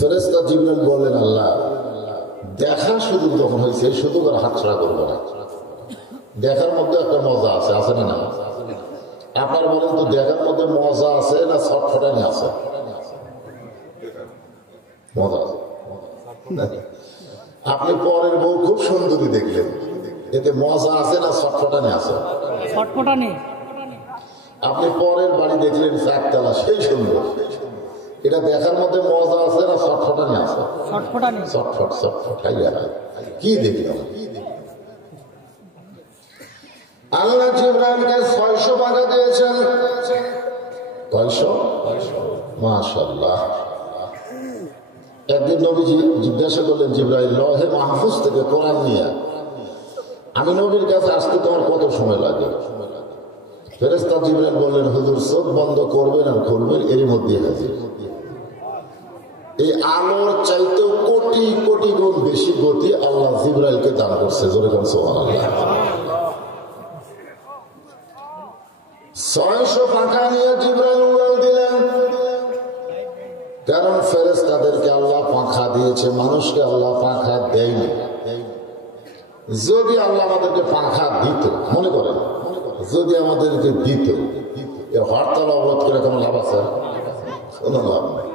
ফেরেশতা জিবরাইল বললেন, আল্লাহ দেখা শুধু যখন হয়েছে শুধু করে হাতছাড়া করবো না, দেখার মধ্যে একটা মজা আছে, আছে না? না আপনার বলেন তো, দেখার মধ্যে মজা আছে না ছটফটানি আছে? মজা আছে। আপনি পরের বউ খুব সুন্দরী দেখলেন, এতে মজা আছে না ছটফটানি আছে? ছটফটানি। আপনি পরের বাড়ি দেখলেন চারতলা, সেই সুন্দর, এটা দেখার মধ্যে মজা আছে না ছটফটানি আছে? ছটফটানি। ছটফট ছটফট কি দেখলাম? আল্লাহ জিবরাইলকে 600 টাকা দিয়েছেন। কয়শো? মাশাআল্লাহ। একদিন নবীজি জিজ্ঞাসা করলেন, জিবরাইল লহে মাহফুজ থেকে কোরআন নিয়ে আমি নবীর কাছে আসতে তোমার কত সময় লাগে? ফেরেশতা জিবরাইল বললেন, হুজুর চোখ বন্ধ করবেন আর খুলবেন এর মধ্যে হাজির। এই আলোর চাইতেও কোটি কোটি গুণ বেশি গতি আল্লাহ জিবরাইলকে দান করছে। জোরে বলুন সুবহানাল্লাহ। 600 পাখা নিয়ে জিবরাইল উড়াল দিলেন, কারণ ফেরেশতাদেরকে আল্লাহ পাখা দিয়েছে, মানুষকে আল্লাহ পাখা দেয়নি। যদি আল্লাহ আমাদেরকে পাখা দিত, মনে করেন যদি আমাদেরকে দিত, হরতাল অবরোধ করে কোনো লাভ আছে? কোনো লাভ নেই।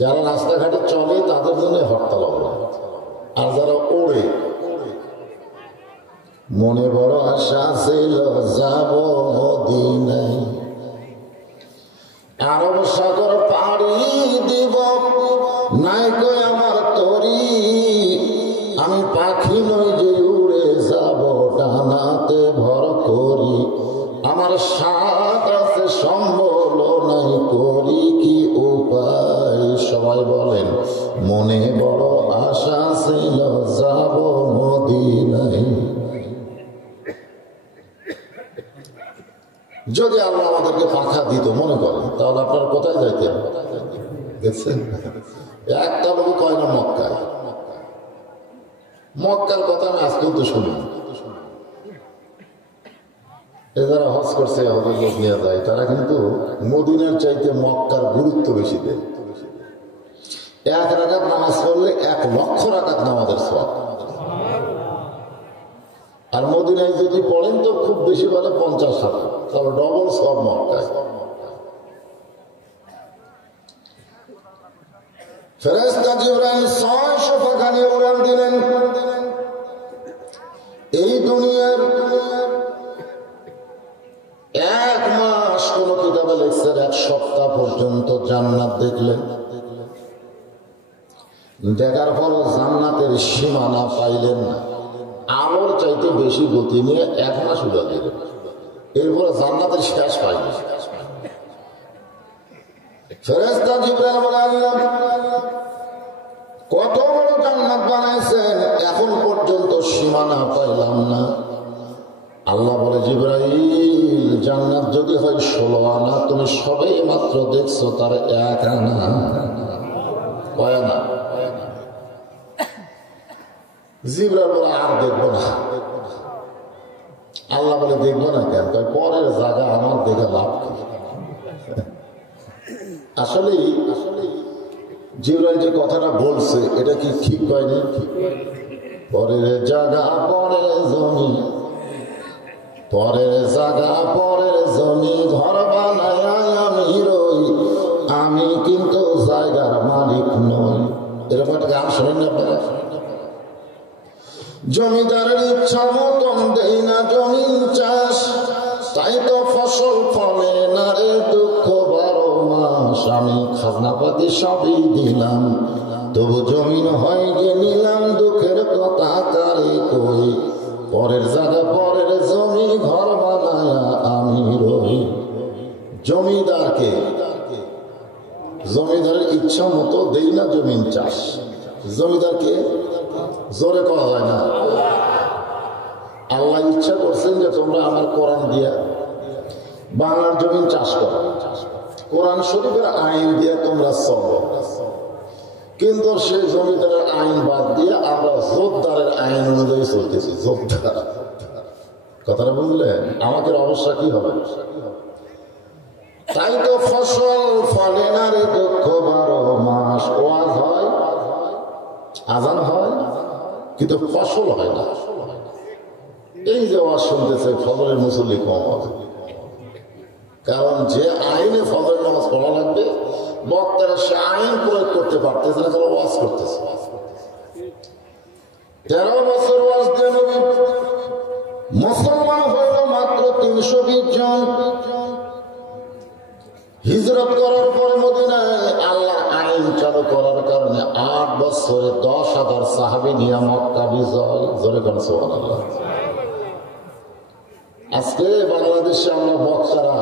যারা রাস্তাঘাটে চলে তাদের জন্য হরতাল অবরোধ, আর যারা ওড়ে, মনে বড় আশা ছিল যাব মদিনায়, আরব সাগর পাড়ি দিব, নাই কই আমার তরি, আমি পাখি নই যে উড়ে যাব, ডানাতে ভর করি, আমার সাথ আছে সম্বল নাই, করি কি উপায়? সবাই বলেন, মনে বড় আশা ছিল যাব মদিনায়। যদি আল্লাহ আমাদেরকে পাখা দিত, মনে করেন, তাহলে আপনার কোথায় যাইতেন? দেখছেন, একটা লোক কয় না মক্কায়। মক্কার কথা আমি আজ পর্যন্ত শুনি। যারা হজ করছে, হজের লোক নিয়ে যায়, তারা কিন্তু মদিনার চাইতে মক্কার গুরুত্ব বেশি দেয়। 1 রাকাত নামাজ পড়লে 1 লক্ষ রাকাত নামাজের সওয়াব। আর মদিনায় যদি পড়েন তো খুব বেশি বলে 50 রাকাত, তাহলে ডবল সওয়াব মক্কায়। ফেরেশতা জিবরাইল 600 পাখা নিয়ে উড়াল দিলেন। এই দুনিয়ার 1 মাস, কোন কিতাবে লেখছেন 1 সপ্তাহ পর্যন্ত জান্নাত দেখলেন। দেখার পর জান্নাতের সীমানা পাইলেন না, আলোর চাইতে বেশি গতি নিয়ে 1 মাস উড়াল দিলেন। এরপরে জান্নাতের শেষ পাইনি। ফেরেশতা জিবরাইল বললেন, কত বড় জান্নাত বানাইছেন, এখন পর্যন্ত সীমানা পাইলাম না। আল্লাহ বলে, জিবরাইল জান্নাত যদি হয় 16 আনা, তুমি সবে মাত্র দেখছো তার 1 আনা। কয় আনা? জিবরাইল বলে, আর দেখবো না। আল্লাহ বলে, দেখবো না কেন? পরের জায়গা আমার দেখে লাভ কি? আসলেই জিবরাইল যে কথাটা বলছে, এটা কি ঠিক হয়নি? পরের জায়গা পরের জমি, পরের জায়গা পরের জমি, ঘর বানায় আমি রই, আমি কিন্তু জায়গার মালিক নই। এরকম একটা গান শোনেন না আপনারা? জমিদারের ইচ্ছা মতন দেই না জমিন চাষ, তাই তো ফসল ফলে না রে, দুঃখ 12 মাস। আমি খাজনাপাতি সবই দিলাম, তবু জমিন হয় যে নিলাম, দুঃখের কথা কারে কই, পরের জায়গা পরের জমি, ঘর বানায়া আমি রই। জমিদারকে, জমিদারের ইচ্ছা মতো দেই না জমিন চাষ। জমিদারকে জোরে করা হয় না। আল্লাহ ইচ্ছা করছেন যে তোমরা আমার কোরআন দিয়া বাংলার জমিন চাষ করো, কোরআন শরীফের আইন দিয়ে তোমরা চলো। কিন্তু সেই জমিদারের আইন বাদ দিয়ে আমরা জোরদারের আইন অনুযায়ী চলতেছি। জোরদার কথাটা বুঝলেন? আমাদের অবস্থা কি হবে? তাই তো ফসল ফলে না রে, দুঃখ 12 মাস। আজান হয় কিন্তু ফসল হয় না। এই যে আওয়াজ শুনতেছে ফজরের মুসল্লি কম হবে, কারণ যে আইনে ফজরের নামাজ পড়া লাগবে বক্তারা সে আইন প্রয়োগ করতে পারতেছে না, তারা ওয়াজ করতেছে। 13 বছর ওয়াজ দিয়ে নবী মুসলমান হইল মাত্র 320 জন। হিজরত করার পরে মদিনায় আল্লাহ আইন চালু করার কারণে 8 বছরে 10,000 সাহাবী নিয়ে মক্কা বিজয়। জোরে গান সুবহানাল্লাহ। আজকে বাংলাদেশে আমরা বক্তারা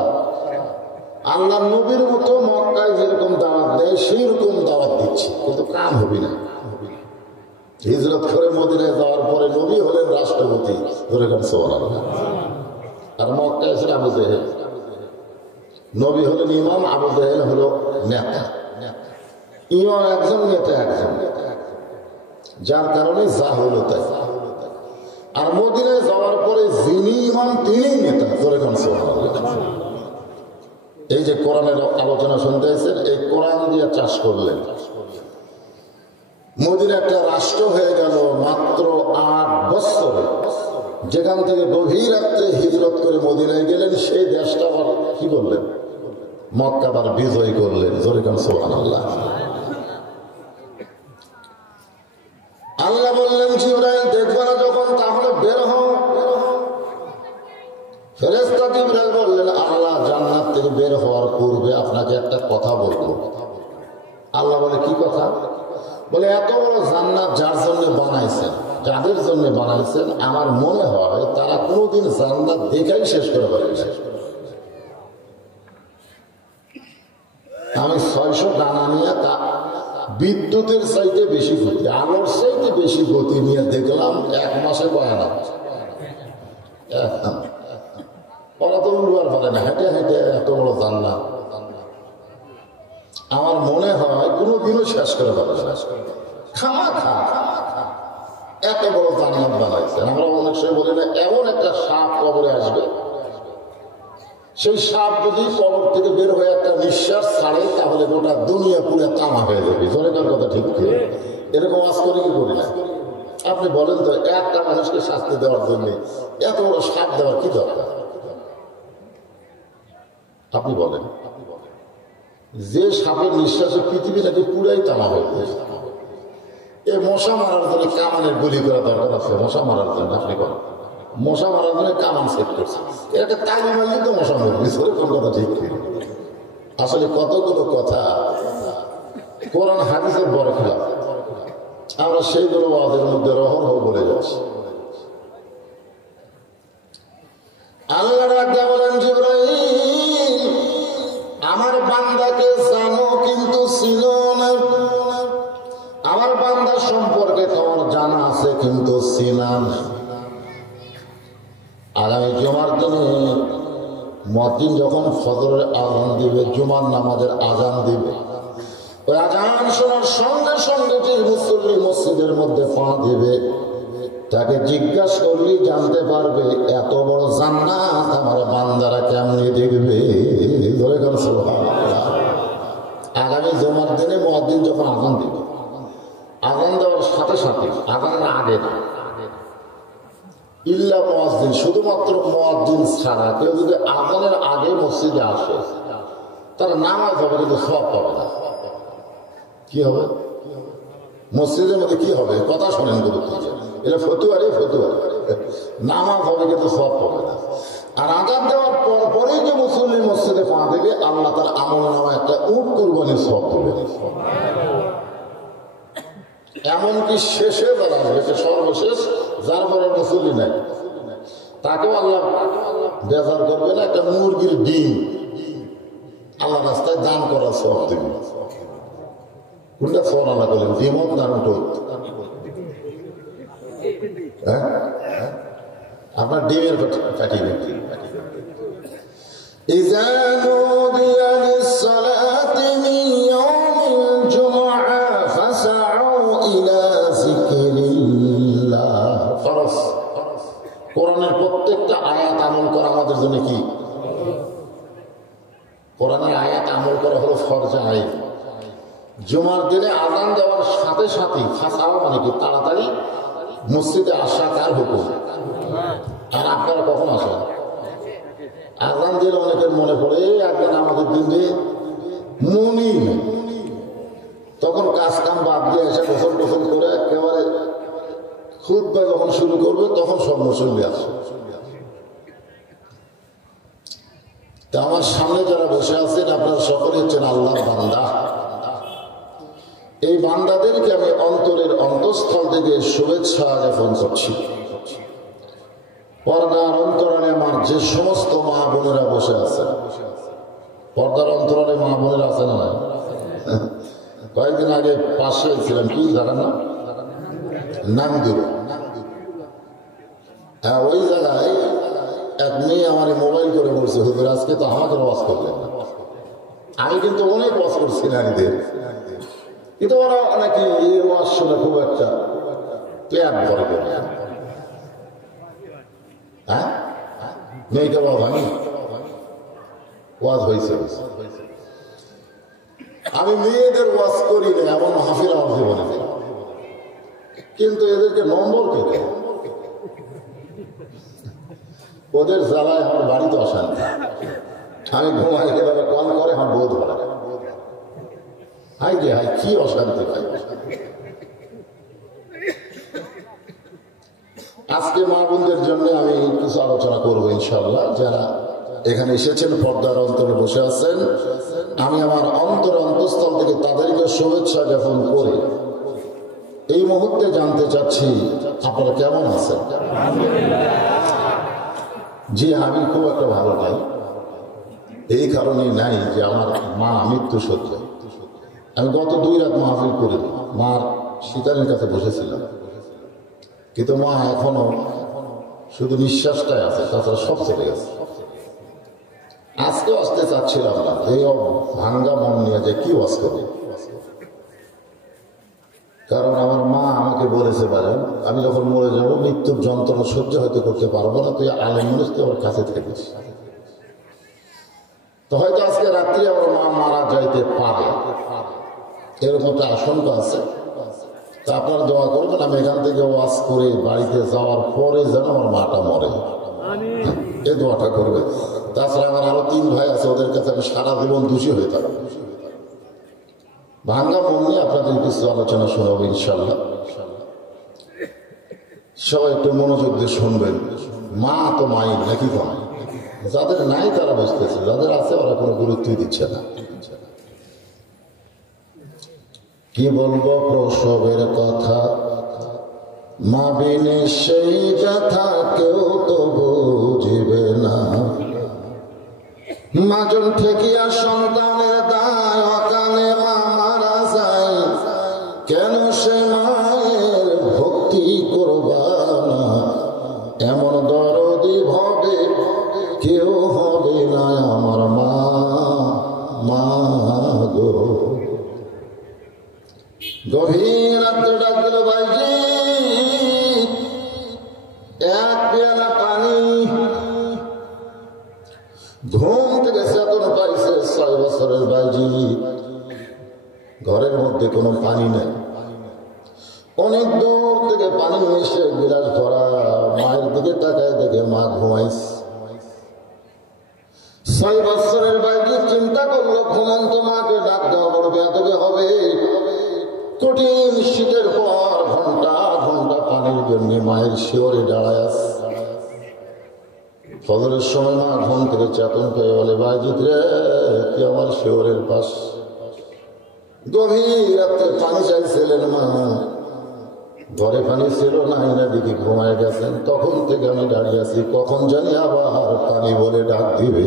আল্লাহ নবীর মতো মক্কায় যেরকম দাওয়াত দেয় সেই রকম দাওয়াত দিচ্ছে, কিন্তু কাম হবি না। হিজরত করে মদিনায় যাওয়ার পরে নবী হলেন রাষ্ট্রপতি, ধরে গান সুবহানাল্লাহ। আর মক্কায় ছিল আবু জেহেল, নবী হলেন ইমাম, আবু জেহেল হলো নেতা। ইমাম একজন, নেতা একজন, যার কারণে যা হলো তাই। আর মদিনায় যাওয়ার পরে যিনি ইমাম তিনি নেতা, ধরে গান সুবহানাল্লাহ। এই যে কোরআনের আলোচনা শুনতে এসেছেন, এই কোরআন দিয়ে চাষ করলেন। মদিনা একটা রাষ্ট্র হয়ে গেল মাত্র 8 বছরে। যেখান থেকে গভীর রাত্রে হিজরত করে মদিনায় গেলেন, সেই দেশটা আবার কি করলেন? মক্কা আবার বিজয় করলেন। জোরে কান সুবহানাল্লাহ। আল্লাহ বললেন জিবরাইল দেখবে না যখন, তাহলে বের হও। ফেরেশতা জিবরাইল বললেন আল্লাহ জান্নাত থেকে বের হওয়ার পূর্বে আপনাকে একটা কথা বলবো। আল্লাহ বলে কি কথা? বলে এত বড় জান্নাত যার জন্য বানাইছেন, যাদের জন্য বানাইছেন, আমার মনে হয় তারা কোনোদিন জান্নাত দেখাই শেষ করে পারবে। আমি 600 ডানা নিয়ে বিদ্যুতের চাইতে বেশি গতি, আলোর চাইতে বেশি গতি নিয়ে দেখলাম 1 মাসে পায় না। ওরা তো উড়বার পারে না, হেঁটে হেঁটে এত বড় জান্নাত আমার মনে হয় কোনোদিনও শেষ করে পাবে না। খামাখা এত বড় জান্নাত বানাইছেন। আমরা অনেক সময় বলি না, এমন একটা সাপ কবরে আসবে, সেই সাপ যদি কবর থেকে বের হয়ে একটা নিঃশ্বাস ছাড়ে তাহলে গোটা দুনিয়া পুরো তামা হয়ে যাবে। জোরেকার কথা ঠিক কি? এরকম আজ করে কি করি না? আপনি বলেন তো, একটা মানুষকে শাস্তি দেওয়ার জন্য এত বড় সাপ দেওয়ার কি দরকার? আপনি বলেন, যে সাপের নিঃশ্বাসে পৃথিবী নাকি পুরাই তামা হয়ে গেছে, এ মশা মারার জন্য কামানের গুলি করা দরকার আছে? মশা মারার জন্য আপনি বলেন, মশা মারার জন্য কামান সেট করছে, এটা তালি মারলে তো মশা মরবে। কোন কথা ঠিক? আসলে কতগুলো কথা কোরআন হাদিসের বড় খেলা, আমরা সেইগুলো ওয়াজের মধ্যে রহরহ বলে যাচ্ছি। আল্লাহ রাব্বুল বলেন জিবরাইল আমার বান্দাকে জানো কিন্তু চিনো না। আমার বান্দা সম্পর্কে তোমার জানা আছে কিন্তু চিনা না। আগামী জুমার দিনে মুয়াজ্জিন যখন ফজরের আজান দিবে, জুমার নামাজের আজান দিবে, ওই আজান শোনার সঙ্গে সঙ্গে যে মুসল্লি মসজিদের মধ্যে পা দিবে, তাকে জিজ্ঞাসা করলেই জানতে পারবে এত বড় জান্নাত আমার বান্দারা কেমনি দেখবে। ধরে গেল সুবহানাল্লাহ। আগামী জুমার দিনে মুয়াজ্জিন যখন আজান দিবে, আজান দেওয়ার সাথে সাথে, আজানের আগে না, ইল্লা মুয়াজ্জিন, শুধুমাত্র মুয়াজ্জিন ছাড়া কেউ যদি আজানের আগে মসজিদে আসে তার নামাজ হবে কিন্তু সওয়াব পাবে না। কি হবে? মসজিদের মধ্যে কি হবে? কথা শোনেন কিন্তু, এটা ফতুয়ারে ফতুয়া, নামাজ হবে কিন্তু সওয়াব পাবে না। আর আজান দেওয়ার পরেই যে মুসল্লি মসজিদে পা দেবে, আল্লাহ তার আমল নামা একটা উট কুরবানির সওয়াব দেবে। এমনকি শেষে যারা আসবে, সর্বশেষ যার পরে মুসল্লি নাই, তাকেও আল্লাহ বেজার করবে না, একটা মুরগির ডিম আল্লাহ রাস্তায় দান করার সওয়াব দেবে। কোনটা সওয়াব আল্লাহ করলেন? ডিমত না উঠো? হ্যাঁ, আপনার ডিমের কাটিয়ে বিক্রি। إذا نودي للصلاة من يوم الجمعة فاسعوا إلى ذكر الله। ফরজ। কোরআনের প্রত্যেকটা আয়াত আমল করা আমাদের জন্য কি? কোরআনের আয়াত আমল করা হলো ফরজ আইন। জুমার দিনে আজান দেওয়ার সাথে সাথে ফাঁসাও মানে কি তাড়াতাড়ি মসজিদে আসা কার হুকুম? আর আপনারা কখন আসেন? আজান দিলে অনেকের মনে পড়ে একদিন আমাদের দিনে মনি তখন কাজ কাম বাদ দিয়ে এসে গোসল টোসল করে একেবারে খুতবা যখন শুরু করবে তখন সব মুসল্লি আসে। তা আমার সামনে যারা বসে আছেন আপনারা সকলে হচ্ছেন আল্লাহর বান্দা। এই বান্দাদেরকে আমি অন্তরের অন্তঃস্থল থেকে শুভেচ্ছা জ্ঞাপন করছি। পর্দার অন্তরালে আমার যে সমস্ত মা বোনেরা বসে আছে, পর্দার অন্তরালে মা বোনেরা আছে না? কয়েকদিন আগে পাশে ছিলাম, কি জানা না, নামদুর, হ্যাঁ ওই জায়গায় এক মেয়ে আমার মোবাইল করে বলছে, হুজুর আজকে তো আমাদের ওয়াজ করলেন না। আমি কিন্তু অনেক ওয়াজ করছি নারীদের, কিন্তু ওরা নাকি এই ওয়াজ শুনে খুব একটা প্যাট ভরে করে। হ্যাঁ মেয়েকে বাবা আমি ওয়াজ হয়েছে, আমি মেয়েদের ওয়াজ করি না এমন মাহফিল আমার জীবনে, কিন্তু এদেরকে নম্বর কে দেয়? ওদের জ্বালায় আমার বাড়িতে অশান্তি। আমি ঘুমাই গেলে কল করে আমার বোধ ধরা, হাই রে হাই কি অশান্তি ভাই। আজকে মা বোনদের জন্য আমি কিছু আলোচনা করবো ইনশাআল্লাহ। যারা এখানে এসেছেন পর্দার অন্তরে বসে আছেন, আমি আমার অন্তর অন্তঃস্থল থেকে তাদেরকে শুভেচ্ছা জ্ঞাপন করে এই মুহূর্তে জানতে চাচ্ছি আপনারা কেমন আছেন? জি আমি খুব একটা ভালো নাই, এই কারণেই নাই যে আমার মা মৃত্যু সজ্জায়। আমি গত 2 রাত মাহফিল করি, মার শীতানের কাছে বসেছিলাম, কিন্তু মা এখনো শুধু নিঃশ্বাসটাই আছে, তাছাড়া সব চলে গেছে। আজকেও আসতে চাচ্ছিলাম না, এই ভাঙ্গা মন নিয়ে যে কি ওয়াজ করবে, কারণ আমার মা আমাকে বলেছে বলেন আমি যখন মরে যাবো মৃত্যুর যন্ত্রণা সহ্য হয়তো করতে পারবো না, তুই আলেম মানুষ তুই আমার কাছে থাকিস। তো হয়তো আজকে রাত্রি আমার মা মারা যাইতে পারে, এরকম একটা আশঙ্কা আছে। তা আপনারা দোয়া করবেন আমি এখান থেকে ওয়াজ করে বাড়িতে যাওয়ার পরে যেন আমার মাটা মরে, এই দোয়াটা করবে। তাছাড়া আমার আরো 3 ভাই আছে, ওদের কাছে আমি সারা জীবন দোষী হয়ে থাকবো। ভাঙ্গা মন নিয়ে আপনাদের কিছু আলোচনা শোনাবো ইনশাল্লাহ। সবাই একটু মনোযোগ দিয়ে শুনবেন। মা তো মাই নাকি কম, যাদের নাই তারা বুঝতেছে, যাদের আছে ওরা কোনো গুরুত্বই দিচ্ছে না। কি বলবো প্রসবের কথা, মা বিনে সেই কথা কেউ তো বুঝবে না। মাজন ঠেকিয়া সন্তানের দায়, অকালে মা মারা যায়, কেন সে মায়ের ভক্তি করবা না? এমন দরদি ভবে কেউ হবে না আমার মা, মা গো। গভীর রাত্রে ডাক দিল ভাইজি, এক পেয়ালা পানি। ঘুম থেকে চেতন পাইছে 6 বছরের ভাইজি, ঘরের মধ্যে কোনো পানি নেই, অনেক দূর থেকে পানি এসে বিলাস ভরা। মায়ের দিকে তাকায় দেখে মা ঘুমাইছে। 6 বছরের ভাইজি চিন্তা করলো ঘুমন্ত মাকে ডাক দেওয়া বড় বেয়াদবি হবে। কঠিন শীতের পর ঘন্টা ঘন্টা পানির জন্য মায়ের শিওরে দাঁড়ায় আছে। ফজরের সময় মা ঘুম থেকে চেতন পেয়ে বলে, ভাইজিৎ রে তুই আমার শিওরের পাশ। গভীর রাত্রে পানি চাইছিলেন মা, ঘরে পানি ছিল না, এনে দিকে ঘুমায় গেছেন। তখন থেকে আমি দাঁড়িয়ে আছি, কখন জানি আবার পানি বলে ডাক দিবে।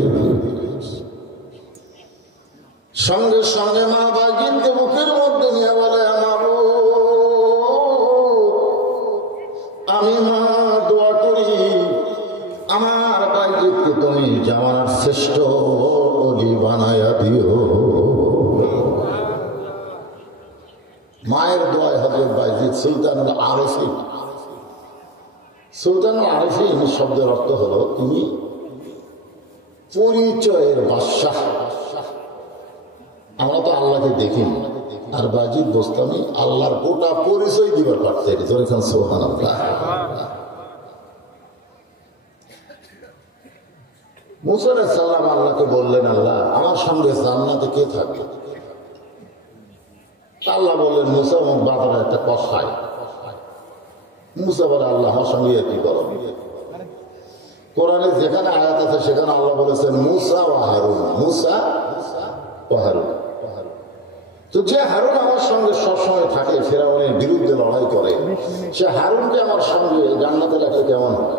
সঙ্গে সঙ্গে মা ভাইজিৎকে বুকের মধ্যে নিয়ে বলে, আমি মা দোয়া করি আমার ভাইজিৎকে তুমি জামানার শ্রেষ্ঠ অলি বানায়া দিও। মায়ের দোয়ায় হযরত বাইজিদ সুলতানুল আরিফিন। সুলতানুল আরিফিন শব্দের অর্থ হলো তিনি পরিচয়ের বাদশাহ। আমরা তো আল্লাহকে দেখিনি, আর বাজিদ বোস্তামি আল্লাহর গোটা পরিচয় দিবার পারতেন। সুবহানাল্লাহ। মুসা আলাইহিস সালাম আল্লাহকে বললেন, আল্লাহ আমার সঙ্গে জান্নাতে কে থাকবে? আল্লাহ বললেন, মুসা বাজারে একটা কষাই। মুসা বলে, আল্লাহ আমার সঙ্গে কি করো? কোরআনে যেখানে আয়াত আছে সেখানে আল্লাহ বলেছেন মুসা ও হারুন, মুসা ও হারুন। তো যে হারুন আমার সঙ্গে সবসময় থাকে, ফেরাউনের বিরুদ্ধে লড়াই করে, সে হারুনকে আমার সঙ্গে জান্নাতে রাখলে কেমন হবে?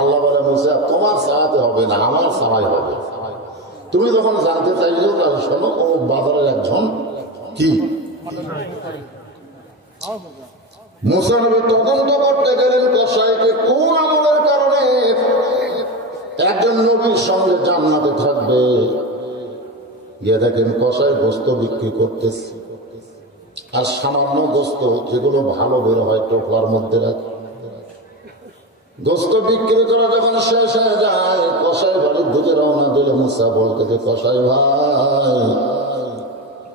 আল্লাহ বলে, মুসা তোমার চাওয়াতে হবে না, আমার চাওয়াই হবে। তুমি যখন জানতে চাইছো তাহলে শোনো, ও বাজারের একজন কি মুসা নবী তদন্ত করতে গেলেন কসাইকে, কোন আমলের কারণে একজন নবীর সঙ্গে জান্নাতে থাকবে। গিয়ে দেখেন কসাই গোস্ত বিক্রি করতেছে, আর সামান্য গোস্ত যেগুলো ভালো বের হয় টোপলার মধ্যে রাখে। গোস্ত বিক্রি করা যখন শেষ হয়ে যায়, কসাই বাড়ির দিকে রওনা দিলে মুসা বলতেছে, কসাই ভাই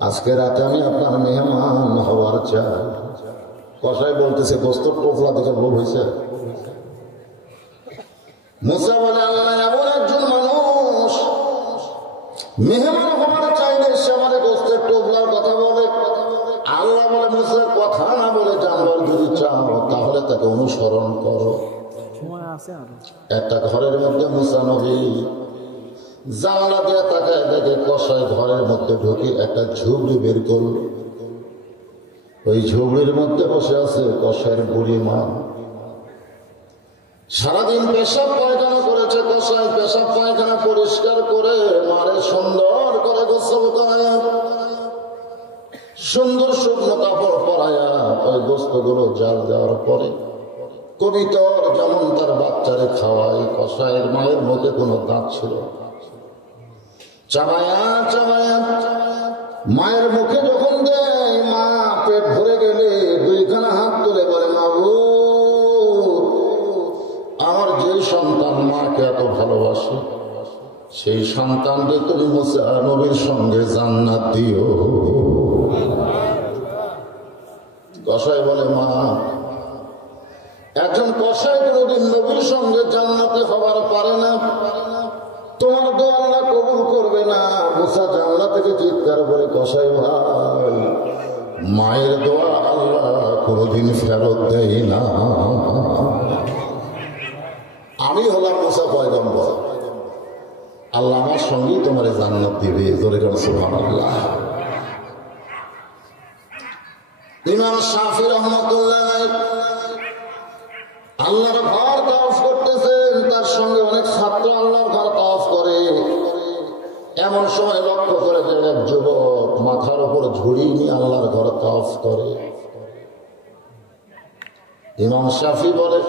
আজকে রাতে আমি আপনার মেহমান হওয়ার চাই। কসাই বলতেছে, গোস্ত টোপলা দেখে লোভ হয়েছে। মুসা বলে, আল্লাহ এমন একজন মানুষ মেহমান হবার চাইলে সে আমাদের গোস্তের টোপলার কথা বলে। আল্লাহ বলে, মুসার কথা না বলে জানবার যদি চাও তাহলে তাকে অনুসরণ করো। একটা ঘরের মধ্যে মুসা নবী জানলা দিয়ে তাকায় দেখে কসাই ঘরের মধ্যে ঢুকে একটা ঝুবড়ি বের করল। ওই ঝুবড়ির মধ্যে বসে আছে কসাইয়ের বুড়ি মা। সারাদিন পেশাব পায়খানা করেছে কসাই, পেশাব পায়খানা পরিষ্কার করে মারে সুন্দর করে গোসল করায়া, সুন্দর শুকনো কাপড় পরায়া ওই গোস্তগুলো জাল দেওয়ার পরে কবিতর যেমন তার বাচ্চারে খাওয়ায়, কসাইয়ের মায়ের মুখে কোনো দাঁত ছিল, চাবায়া চাবায়া মায়ের মুখে যখন দেয়, মা পেট ভরে গেলে দুইখানা হাত তুলে বলে, মাবুদ আমার যে সন্তান মাকে এত ভালোবাসে সেই সন্তানকে তুমি মুসা নবীর সঙ্গে জান্নাত দিও। কসাই বলে, মা একজন কসাই কোনদিন নবীর সঙ্গে জান্নাতে হবার পারে না, তোমার দোয়া আল্লাহ কবুল করবে না। মুসা জানলা থেকে চিৎকার করে, কসাই ভাই মায়ের দোয়া আল্লাহ কোনদিন ফেরত দেয় না। আমি হলাম মুসা পয়গম্বর, আল্লাহ আমার সঙ্গেই তোমার জান্নাত দিবে। জোরে করে সুবহানাল্লাহ। ইমাম শাফি রহমাতুল্লাহ আল্লাহর ঘর তাওয়াফ করতেছেন, তার সঙ্গে অনেক ছাত্র আল্লাহর ঘর তাওয়াফ করে। এমন সময় লক্ষ্য করে যে এক যুবক মাথার উপর ঝুড়ি নিয়ে আল্লাহর ঘর তাওয়াফ করে। ইমাম শাফি বলে,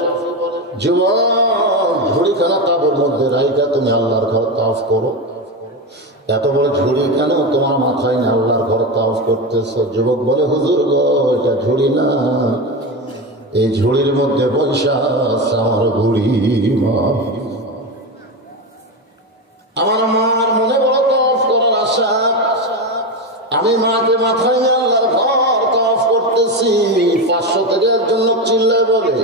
যুবক ঝুড়িখানা তাবুর মধ্যে রাইখা তুমি আল্লাহর ঘর তাওয়াফ করো। এত বড় ঝুড়ি কেন তোমার মাথায় না আল্লাহর ঘর তাওয়াফ করতেছ? যুবক বলে, হুজুর গো এটা ঝুড়ি না, এই ঝুড়ির মধ্যে পয়সা আছে আমার বুড়ি মা। আমার মার মনে বড় তাওয়াফ করার আশা, আমি মাকে মাথায় নিয়ে আল্লাহর ঘর তাওয়াফ করতেছি। 500 থেকে একজন লোক চিল্লায় বলে,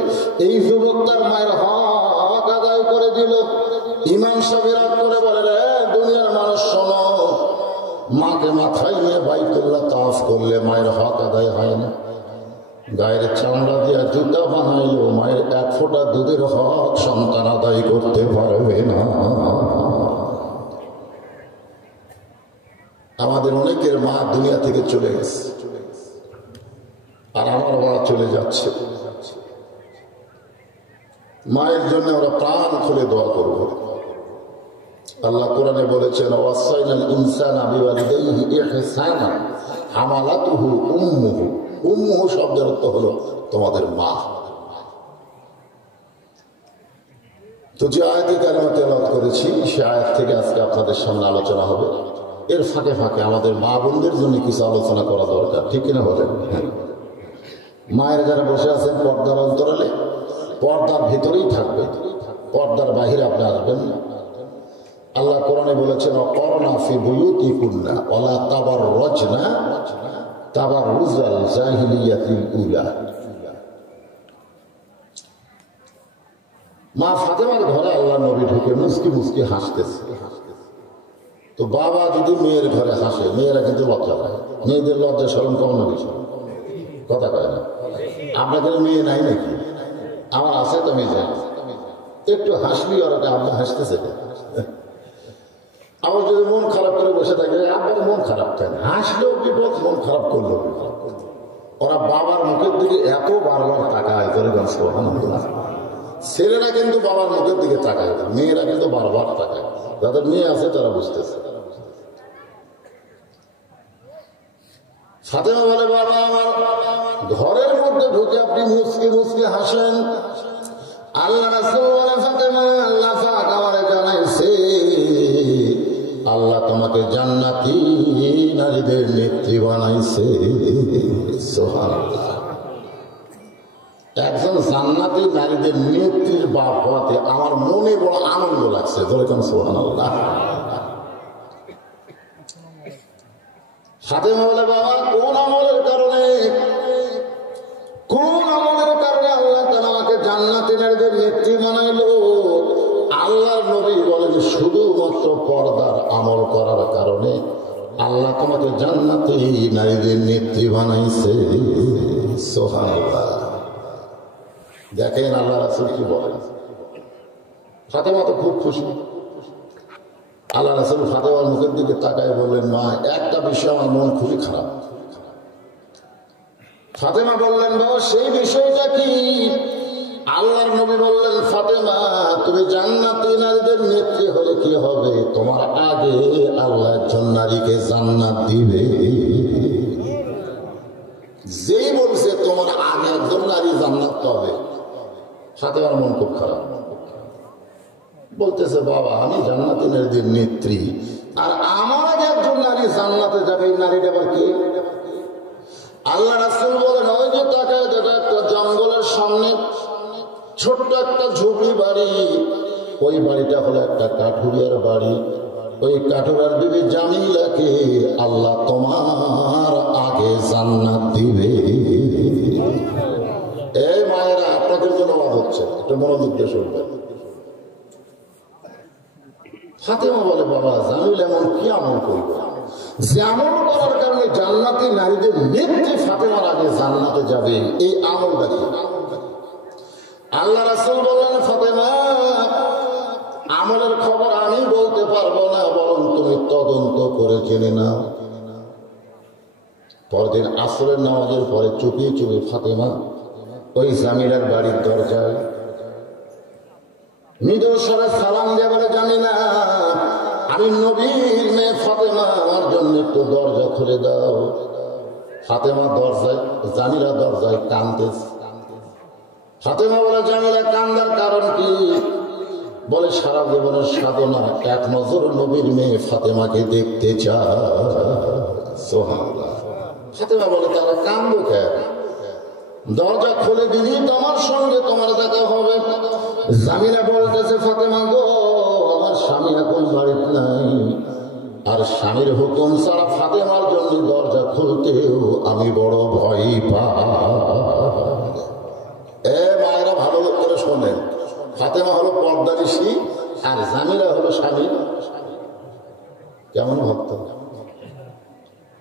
এই যুবক তার মায়ের হক আদায় করে দিল। ইমাম সাহেব রাগ করে বলে, রে দুনিয়ার মানুষ শোনো, মাকে মাথায় নিয়ে বাইতুল্লাহ তাওয়াফ করলে মায়ের হক আদায় হয় না। গায়ের চামড়া দিয়ে জুতা বানাইলো মায়ের 1 ফোঁটা দুধের হক সন্তান আদায় করতে পারবে না। আমাদের অনেকের মা দুনিয়া থেকে চলে গেছে, আর আমার মা চলে যাচ্ছে। মায়ের জন্য আমরা প্রাণ খুলে দোয়া করব। আল্লাহ কোরআনে বলেছেন, ওয়াসাইনাল ইনসানা বিওয়ালিদাইহি ইহসানা হামালাতুহু উম্মুহু। উম্মুহু শব্দের অর্থ হলো তোমাদের মা। তো যে আয়াতে কারিমা তেলাওয়াত করেছি সে আয়াত থেকে আজকে আপনাদের সামনে আলোচনা হবে। এর ফাঁকে ফাঁকে আমাদের মা বোনদের জন্য কিছু আলোচনা করা দরকার, ঠিক কিনা বলেন? মায়ের যারা বসে আছেন পর্দার অন্তরালে, পর্দার ভিতরেই থাকবে, পর্দার বাহিরে আপনি আসবেন না। আল্লাহ কোরআনে বলেছেন, অকরনা ফি বুয়ুতিকুন্না ওয়ালা তাবাররাজনা তাবাররুজাল জাহিলিয়াতিল উলা। মা ফাতেমার ঘরে আল্লাহ নবী ঢুকে মুস্কি মুস্কি হাসতেছে। তো বাবা যদি মেয়ের ঘরে হাসে, মেয়েরা কিন্তু লজ্জা পায়। মেয়েদের লজ্জা শরম কম বেশি, কথা কয় না। আপনাদের মেয়ে নাই নাকি? আমার আছে, তো মেয়ে জানি একটু হাসলি ওরা আব্বা হাসতেছে। আমার যদি মন খারাপ করে বসে থাকে, আব্বার মন খারাপ কেন? হাসলেও বিপদ, মন খারাপ করলেও বিপদ। ওরা বাবার মুখের দিকে এত বারবার তাকায়, ছেলেরা কিন্তু বাবার মুখের দিকে তাকায় না, মেয়েরা কিন্তু বারবার তাকায়। যাদের মেয়ে আছে তারা বুঝতেছে। ফাতেমা বলে, বাবা আমার ঘরের মধ্যে ঢুকে আপনি মুসকি মুসকি হাসেন। আল্লাহ রাসূল বলে, ফাতেমা আল্লাহ পাক আমারে জানাইছে আল্লাহ তোমাকে জান্নাতি নারীদের নেত্রী বানাইছে। সুবহানাল্লাহ। একজন জান্নাতি নারীদের নেত্রীর বাপ হওয়াতে আমার মনে বড় আনন্দ লাগছে। যেরকম সুবহানাল্লাহ। ফাতেমা বলে, বাবা কোন আমলের কারণে আল্লাহ তাআলা আমাকে জান্নাতি নারীদের নেত্রী বানাইলো? আল্লাহর নবী বলেন, শুধুমাত্র পর্দার আমল করার কারণে আল্লাহ তোমাকে জান্নাতি নারীদের নেত্রী বানাইছে। সুবহানাল্লাহ। দেখেন আল্লাহ রাসূল কি বলেন। ফাতেমা তো খুব খুশি। আল্লাহ রাসূল ফাতেমার মুখের দিকে তাকায় বললেন, মা একটা বিষয় আমার মন খুবই খারাপ। ফাতেমা বললেন, বাবা সেই বিষয়টা কি? আল্লাহর নবী বললেন, ফাতেমা তুমি জান্নাতি নারীদের নেত্রী হলে কি হবে? তোমার আগে আল্লাহ একজন নারীকে জান্নাত দিবে। যেই বলছে তোমার আগে একজন নারী জান্নাত পাবে, ফাতেমার মন খুব খারাপ। বলতেছে, বাবা আমি জান্নাতি নারীদের নেত্রী, আর আমার আগে একজন নারী জান্নাতে যাবে, এই নারীটা আবার কে? আল্লাহ রাসূল বলেন, ওই যে তাকায় দেখা একটা জঙ্গলের সামনে ছোট্ট একটা ঝুপড়ি বাড়ি, ওই বাড়িটা হলো একটা কাঠুরিয়ার বাড়ি। ওই কাঠুরিয়ার বিবি জামিলাকে আল্লাহ তোমার আগে জান্নাত দিবে। এই মায়েরা আপনাদের জন্য আওয়াজ হচ্ছে, একটু মনোযোগ দিয়ে শুনবেন। ফাতেমা বলে, বাবা জামিল এমন কি আমল করবে যে আমল করার কারণে জান্নাতি নারীদের নেত্রী ফাতেমার আগে জান্নাতে যাবে? এই আমলটা কি? আল্লাহ রাসূল বললেন, ফাতেমা আমলের খবর আমি বলতে পারবো না, বরং তুমি তদন্ত করে জেনে নাও। পরদিন আসরের নামাজের পরে চুপিয়ে চুপিয়ে ফাতেমা ওই জামিলার বাড়ির দরজায় মৃদু স্বরে সালাম দিয়ে বলে, জামিলা আমি নবীর মেয়ে ফাতেমা, আমার জন্য একটু দরজা খুলে দাও। ফাতেমা দরজায়, জামিলা দরজায় কাঁদতেছে। ফাতেমা বলে, জামিলা কান্দার কারণ কি? বলে, সারা জীবনের সাধনা এক নজর নবীর মেয়ে ফাতেমাকে দেখতে চায়। সুবহানাল্লাহ। ফাতেমা বলে, তারা কান্দো কেন? দরজা খুলে দিলি তোমার সঙ্গে তোমার দেখা হবে। জামিলা বলতেছে, ফাতেমা গো আমার স্বামী এখন বাড়িতে নাই, আর স্বামীর হুকুম ছাড়া ফাতেমার জন্য দরজা খুলতেও আমি বড় ভয় পাই। মায়েরা ভালো করে শোনেন, ফাতেমা হলো পর্দানিশী আর জামিলা হলো স্বামী কেমন ভক্ত।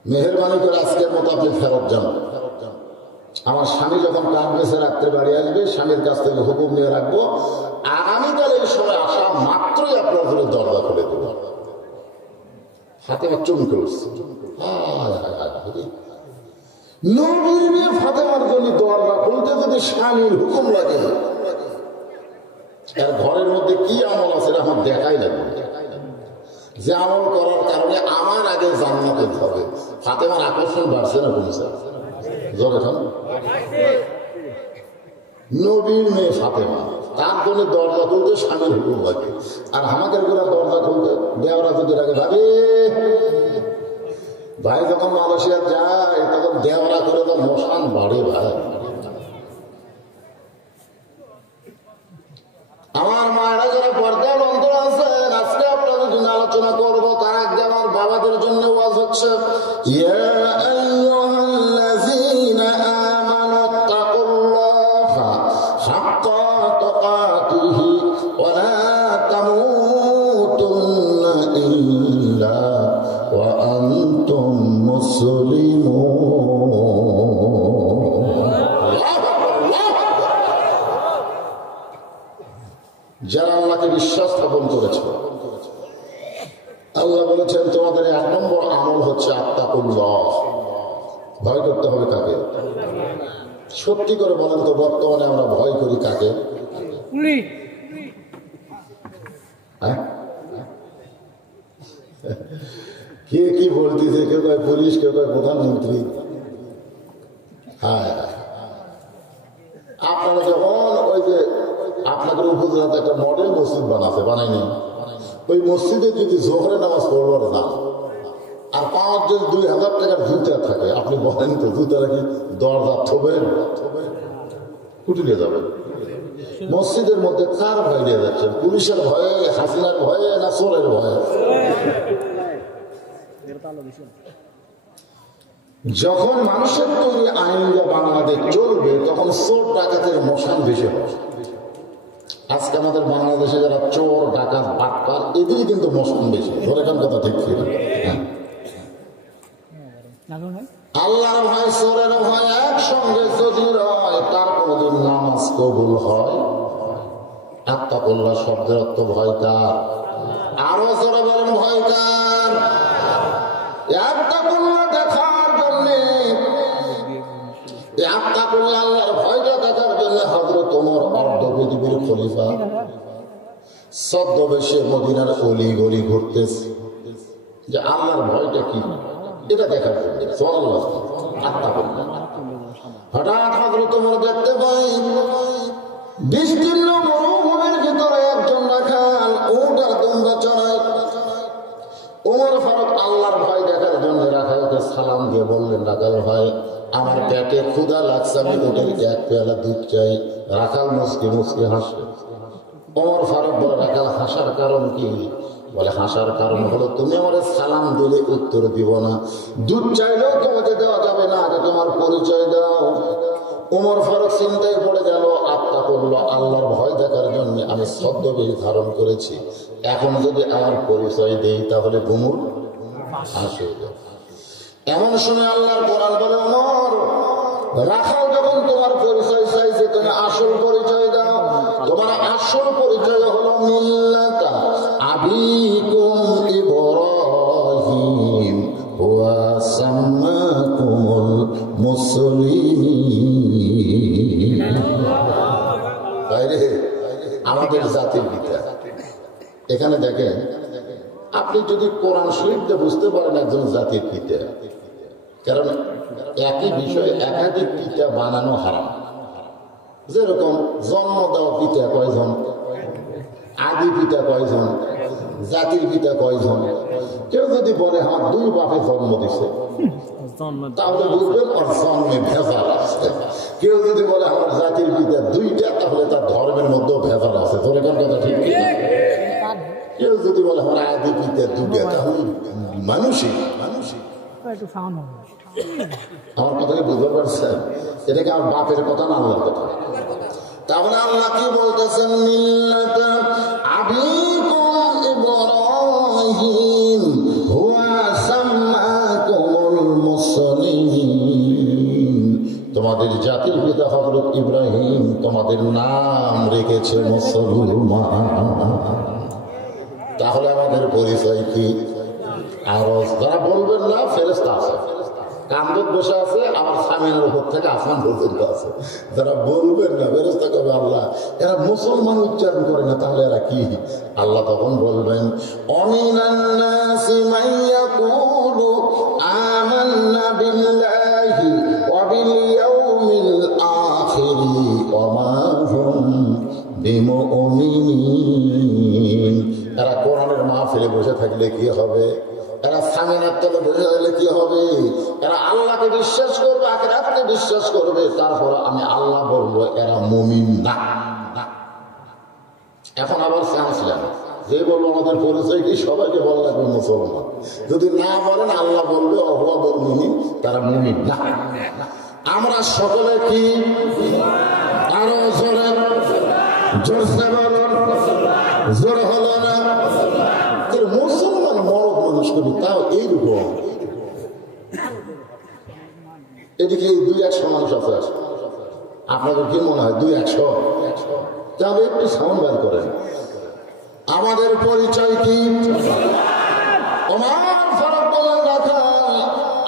মেহেরবানি করে আজকের মতো আপনি ফেরত যান। আমার স্বামী যখন কাজ বেছে রাত্রে বাড়ি আসবে, স্বামীর কাছ থেকে হুকুম নিয়ে রাখবো, আগামীকাল এই সময় আসা মাত্রই আপনার জন্য দরজা খুলে দেব। ফাতেমা চমকে উঠছে, নবীর মেয়ে ফাতেমার জন্য দরজা খুলতে যদি স্বামীর হুকুম লাগে, আর ঘরের মধ্যে কি আমল আছে আমার দেখাই লাগবে, যে আমল করার কারণে আমার আগে জান্নাতে হবে। ফাতেমার আকর্ষণ বাড়ছে না কমছে? নবীর মেয়ে ফাতেমা, তার জন্য দরজা খুলতে স্বামীর হুকুম লাগে, আর আমাদের গুলো দরজা খুলতে দেওয়ারা যদি লাগে ভাবে। ভাই যখন মালয়েশিয়া যায় তখন দেওয়ারা করে তো মশান বাড়ে। ভাই আমার মায়েরা যারা পর্দার অন্তর আছে, আজকে আপনাদের জন্য আলোচনা করবো, তার আগে আমার বাবাদের জন্য ওয়াজ হচ্ছে। ইয়া আইয়ুহাল বিশ্বাস স্থাপন করেছ। আল্লাহ বলেছেন তোমাদের 1 নম্বর আমল হচ্ছে আত্তাকুল্লাহ, ভয় করতে হবে কাকে? সত্যি করে বলেন তো বর্তমানে আমরা ভয় করি কাকে? কে কি বলতেছে, কেউ কয় পুলিশ, কেউ কয় প্রধানমন্ত্রী। হ্যাঁ, আপনারা যখন ওই যে আপনাদের উপজেলাতে একটা মডেল মসজিদ বানায়নি, ওই মসজিদে যদি জোহরে নামাজ পড়বার না আর পাওয়ার যদি 2000 টাকার জুতা থাকে, আপনি বলেন তো জুতারা কি দরজা থবেন? কুটি নিয়ে যাবেন। মসজিদের মধ্যে কার ভয় নিয়ে যাচ্ছেন? পুলিশের ভয়ে, হাসিনার ভয়ে, না চোরের ভয়ে? যখন মানুষের তৈরি আইনটা বাংলাদেশ চলবে তখন চোর ডাকাতের মশান বেশি হবে। আজকে আমাদের বাংলাদেশে যারা চোর ডাকাত বাটপার এদেরই কিন্তু মশান বেশি। ধরে কোন কথা ঠিক ছিল? আল্লাহর ভয় চোরের ভয় একসঙ্গে যদি রয় তার কোনদিন নামাজ কবুল হয়? আত্তাকুল্লাহ শব্দের অর্থ ভয় কার? আরো জোরে বলেন ভয় কার? আত্তাকুল্লাহ দেখার জন্য, আত্তাকুল্লাহ আল্লাহর ভয়টা দেখার জন্য হযরত ওমর অর্ধ পৃথিবীর খলিফা ছদ্মবেশে মদিনার অলি গলি ঘুরতেছে যে আল্লাহর ভয়টা কি এটা দেখার জন্য। সুবহানাল্লাহ, আত্তাকুল্লাহ। হঠাৎ হযরত ওমর দেখতে পাই বিস্তীর্ণ মরুভূমির ভিতরে একজন রাখাল উট আর দুম্বা চড়ায়। ওমর ফারুক আল্লাহর ভয় দেখার জন্য রাখালকে সালাম দিয়ে বললেন, রাখাল ভাই আমার পেটে ক্ষুধা লাগছে, আমি উটের 1 পেয়ালা দুধ চাই। রাখাল মুসকি মুসকি হাসে। ওমর ফারুক বলে, রাখাল হাসার কারণ কি? বলে, হাসার কারণ হলো তুমি আমার সালাম দিলে উত্তর দিব না, দুধ চাইলেও তোমাকে দেওয়া যাবে না, আগে তোমার পরিচয় দাও। ওমর ফারুক চিন্তায় পড়ে গেল, আত্তাকুল্লাহ আল্লাহর ভয় দেখার জন্য আমি ছদ্মবেশ ধারণ করেছি, এখন যদি আমার পরিচয় দেই তাহলে গুমুর ফাঁস হয়ে যাবে। এমন শুনে আল্লাহর কোরআন বলে, ওমর রাখাল যখন তোমার পরিচয় চাইছে তুমি আসল পরিচয় দাও। তোমার আসল পরিচয় হলো মিল্লাতা আবিকুম ইব্রাহিম ওয়া সাম্মাকুমুল মুসলিমিন। বাইরে আমাদের জাতির পিতা। এখানে দেখেন, আপনি যদি কোরআন শরীফটা বুঝতে পারেন একজন জাতির পিতা, কারণ একই বিষয়ে একাধিক পিতা বানানো হারাম। যেরকম জন্ম দেওয়া পিতা কয়জন, আদি পিতা কয়জন, জাতির পিতা কয়জন। কেউ যদি বলে আমার 2 বাপে জন্ম দিছে তাহলে বুঝবেন ওর জন্মে ভেজাল আছে। কেউ যদি বলে আমার জাতির পিতা 2টা তাহলে তার ধর্মের মধ্যেও ভেজাল আছে। ধরে কোন কথা ঠিক? কেউ যদি বলে আমার আদি পিতা 2টা তাহলে মানুষই আমার কথাকে বুঝতে পারছেন? এটাকে আমার বাপের কথা না আল্লাহর কথা। তাহলে আল্লাহ কি বলতেছেন, মিল্লাতা আবিকুম ইব্রাহিম হুয়া সাম্মাকুমুল মুসলিমিন। তোমাদের জাতির পিতা হযরত ইব্রাহিম তোমাদের নাম রেখেছে মুসলমান। তাহলে আমাদের পরিচয় কি? আর যারা বলবেন না ফেরেশতা আছে, কান্দত বসে আছে, আমার সামিনের উপর থেকে আসমান পর্যন্ত আছে। যারা বলবেন না ফেরেশতা কবে আল্লাহ এরা মুসলমান উচ্চারণ করে না, তাহলে এরা কি? আল্লাহ তখন বলবেন, অমিনান নাসি মান ইয়াকুলু আমান্না বিল্লাহি ওয়া বিল ইয়াউমিল আখির ওয়া মা হুম বিমুমিনিন। এরা কোরআনের মাহফিলে বসে থাকলে কি হবে? এরা সামিনার তলে বসে থাকলে কি হবে? এরা আল্লাহকে বিশ্বাস করবে, আখিরাতকে বিশ্বাস করবে, তারপর আমি আল্লাহ বলবো এরা মুমিন না। এখন আবার চান্স নেন, যে বলবো আমাদের পরিচয় কি সবাইকে বলা লাগবে মুসলমান। যদি না বলেন আল্লাহ বলবে অহুয়া মুমিন, তারা মুমিন না। আমরা সকলে কি? আরো জোরে জোরসে বলুন, জোর হলো না? মুসলমান মরদ মানুষ করি, তাও এইরকম। এদিকে 200 মানুষ আছে, আপনাদের কি মনে হয় 200? তাহলে একটু সাউন্ড বার করেন। আমাদের পরিচয় কি? ওমর ফারুক বলেন, রাখাল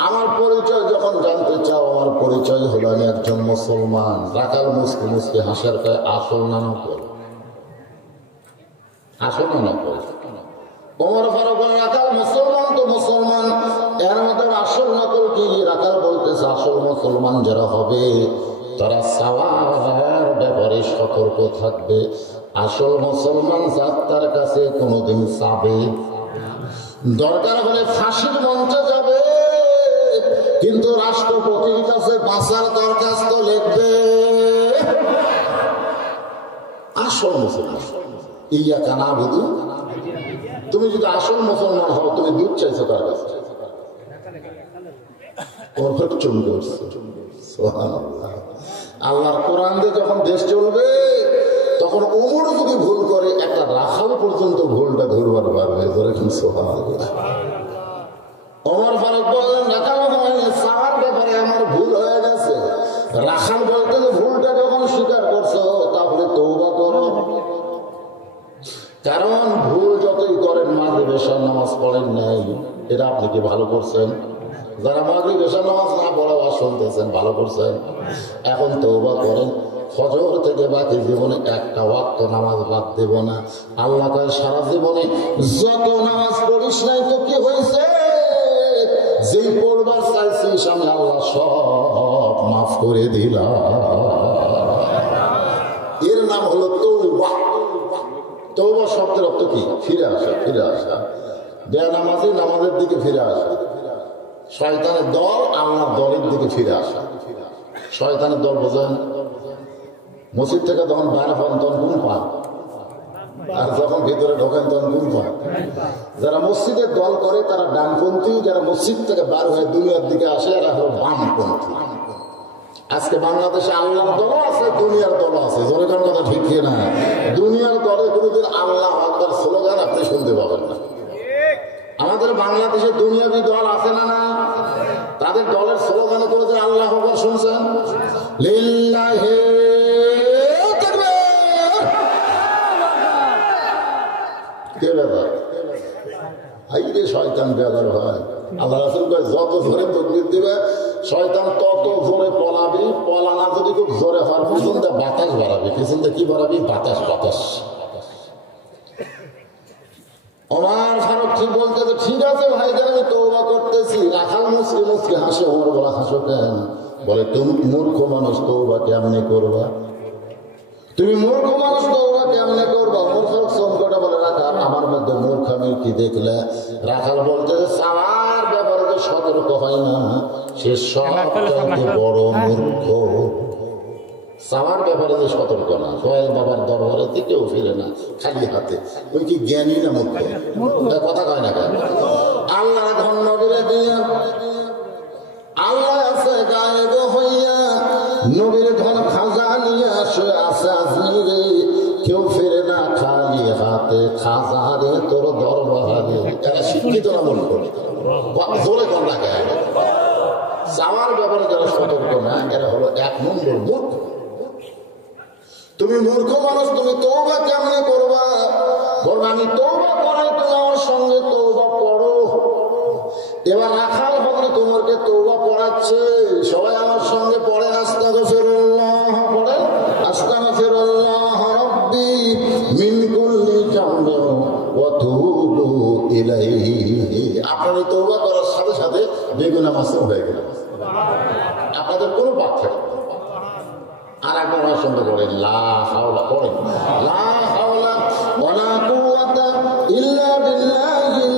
আমার পরিচয় যখন জানতে চাও, আমার পরিচয় হলো আমি একজন মুসলমান। রাখাল মুসকি মুসকি হাসার কয়, আসল না নকল? আসল না নকল? ওমর ফারুক বলেন, রাখাল মুসলমান তো মুসলমান, এর মধ্যে আসল নকল কি? রাখাল বলতেছে, আসল মুসলমান যারা হবে তারা সাওয়ার ব্যাপারে সতর্ক থাকবে। আসল মুসলমান যাত্রার কাছে কোনোদিন চাবে, দরকার হলে ফাঁসির মঞ্চে যাবে, কিন্তু রাষ্ট্রপতির কাছে বাঁচার দরখাস্ত লিখবে। আসল মুসলমান ইয়া কানা বুধু। তুমি যদি আসল মুসলমান হও, তুমি দুধ চাইছো তার কাছে, আল্লাহর কোরআন দিয়ে যখন দেশ চলবে, তখন ওমর যদি ভুল করে, একটা রাখাল পর্যন্ত ভুলটা ধরবার পারবে। ওমর ফারুক বললেন, রাখাল সার ব্যাপারে আমার ভুল হয়ে গেছে। রাখাল বলতে ভুলটা যখন স্বীকার করছো, তাহলে তওবা করো। কারণ ভুল যতই করেন, মাগরিব এশার নামাজ পড়েন নাই, এটা আপনি কি ভালো করছেন? যারা মাগরিব এশার নামাজ না পড়া শুনতেছেন, ভালো করছেন। এখন তওবা করেন, ফজর থেকে বাকি জীবনে একটা ওয়াক্ত নামাজ বাদ দেব না। আল্লাহ কয়, সারা জীবনে যত নামাজ পড়িস নাই তো কি হয়েছে? যে পড়বার চাইছিস আমি আল্লাহ সব মাফ করে দিলাম। এর নাম হলো তওবা। তওবা শব্দের অর্থ কি? ফিরে আসা, ফিরে আসা। বেনামাজি নামাজের দিকে ফিরে আসা, শয়তানের দল আল্লাহর দলের দিকে ফিরে আসা। শয়তানের দল বোঝেন? মসজিদ থেকে যখন বাইরে পান তখন কোন পান, আর যখন ভিতরে ঢোকেন তখন কোন পান। যারা মসজিদের দল করে তারা ডানপন্থী, যারা মসজিদ থেকে বার হয়ে দুনিয়ার দিকে আসে এরা হলো বামপন্থী। আজকে বাংলাদেশে আল্লাহর দল আছে, দুনিয়ার দল আছে। জনগণ কথা ঠিক না? দুনিয়ার দলে কোনোদিন আল্লাহ আকবার স্লোগান আপনি শুনতে পাবেন না। আমাদের বাংলাদেশে দুনিয়াবি দল আছে না? না, তাদের দলের স্লোগানে কোনোদিন আল্লাহ আকবার শুনছেন? লিল্লাহি শয়তান বেজার হয়। আল্লাহ রাসূল কয়, যত জোরে তাকবীর দিবে শয়তান তত জোরে পলাবি। পলানা যদি খুব জোরে হওয়ার পিছন দিয়ে বাতাস বাড়াবি। পিছন দিয়ে কি বাড়াবি? বাতাস। বাতাস। ওমর ফারুক ঠিক বলতে, ঠিক আছে ভাইদের, আমি তওবা করতেছি। রাখাল মুসকি মুসকি হাসে। ওমর বলা, হাসো কেন? বলে, তুমি মূর্খ মানুষ, তওবা কেমনে করবা? তুমি মূর্খ মানুষ, তওবা কেমনে করবা? ওমর ফারুক চমকটা বলে, রাখাল আমার মধ্যে মূর্খামি কি দেখলে? রাখাল বলতে, সাওয়ার ব্যাপারে যে সতর্ক হয় না, সে সবচেয়ে বড় মূর্খ। সাওয়ার ব্যাপারে যে সতর্ক না, সোহেল বাবার দরবারে থেকেও ফিরে না খালি হাতে, ওই কি জ্ঞানী না মূর্খ? কথা কয় না কেন? আল্লাহ ধন্য করে দিয়ে আল্লাহ আছে গায়েব হইয়া, নবীর ধন খাজা নিয়ে আসে আছে আজমিরে, কেউ ফিরে না খালি হাতে। খাজা রে তোর দরবারে। এরা শিক্ষিত না মূর্খ? জোরে কম রাখে। সাওয়ার ব্যাপারে যারা সতর্ক না, এরা হলো এক নম্বর মূর্খ। তুমি মূর্খ মানুষ, তুমি তওবা কেমনে করবা? বলবা, আমি তওবা করাই, তুমি আমার সঙ্গে তওবা পড়ো। এবার রাখাল বললে, তোমাকে তওবা পড়াচ্ছে, সবাই আমার সঙ্গে পড়েন। আস্তাগফিরুল্লাহ পড়েন, আস্তাগফিরুল্লাহ রাব্বি মিন কুল্লি যামবিন ওয়া তুবু ইলাইহি। আপনারা তওবা করার সাথে সাথে বেগুনা মাসুম হয়ে গেল। আপনাদের কোনো পার্থক্য। আর একবার আমার সঙ্গে পড়েন, লা হাওলা পড়েন, লা হাওলা ওয়ালা কুওয়াতা ইল্লা বিল্লাহিল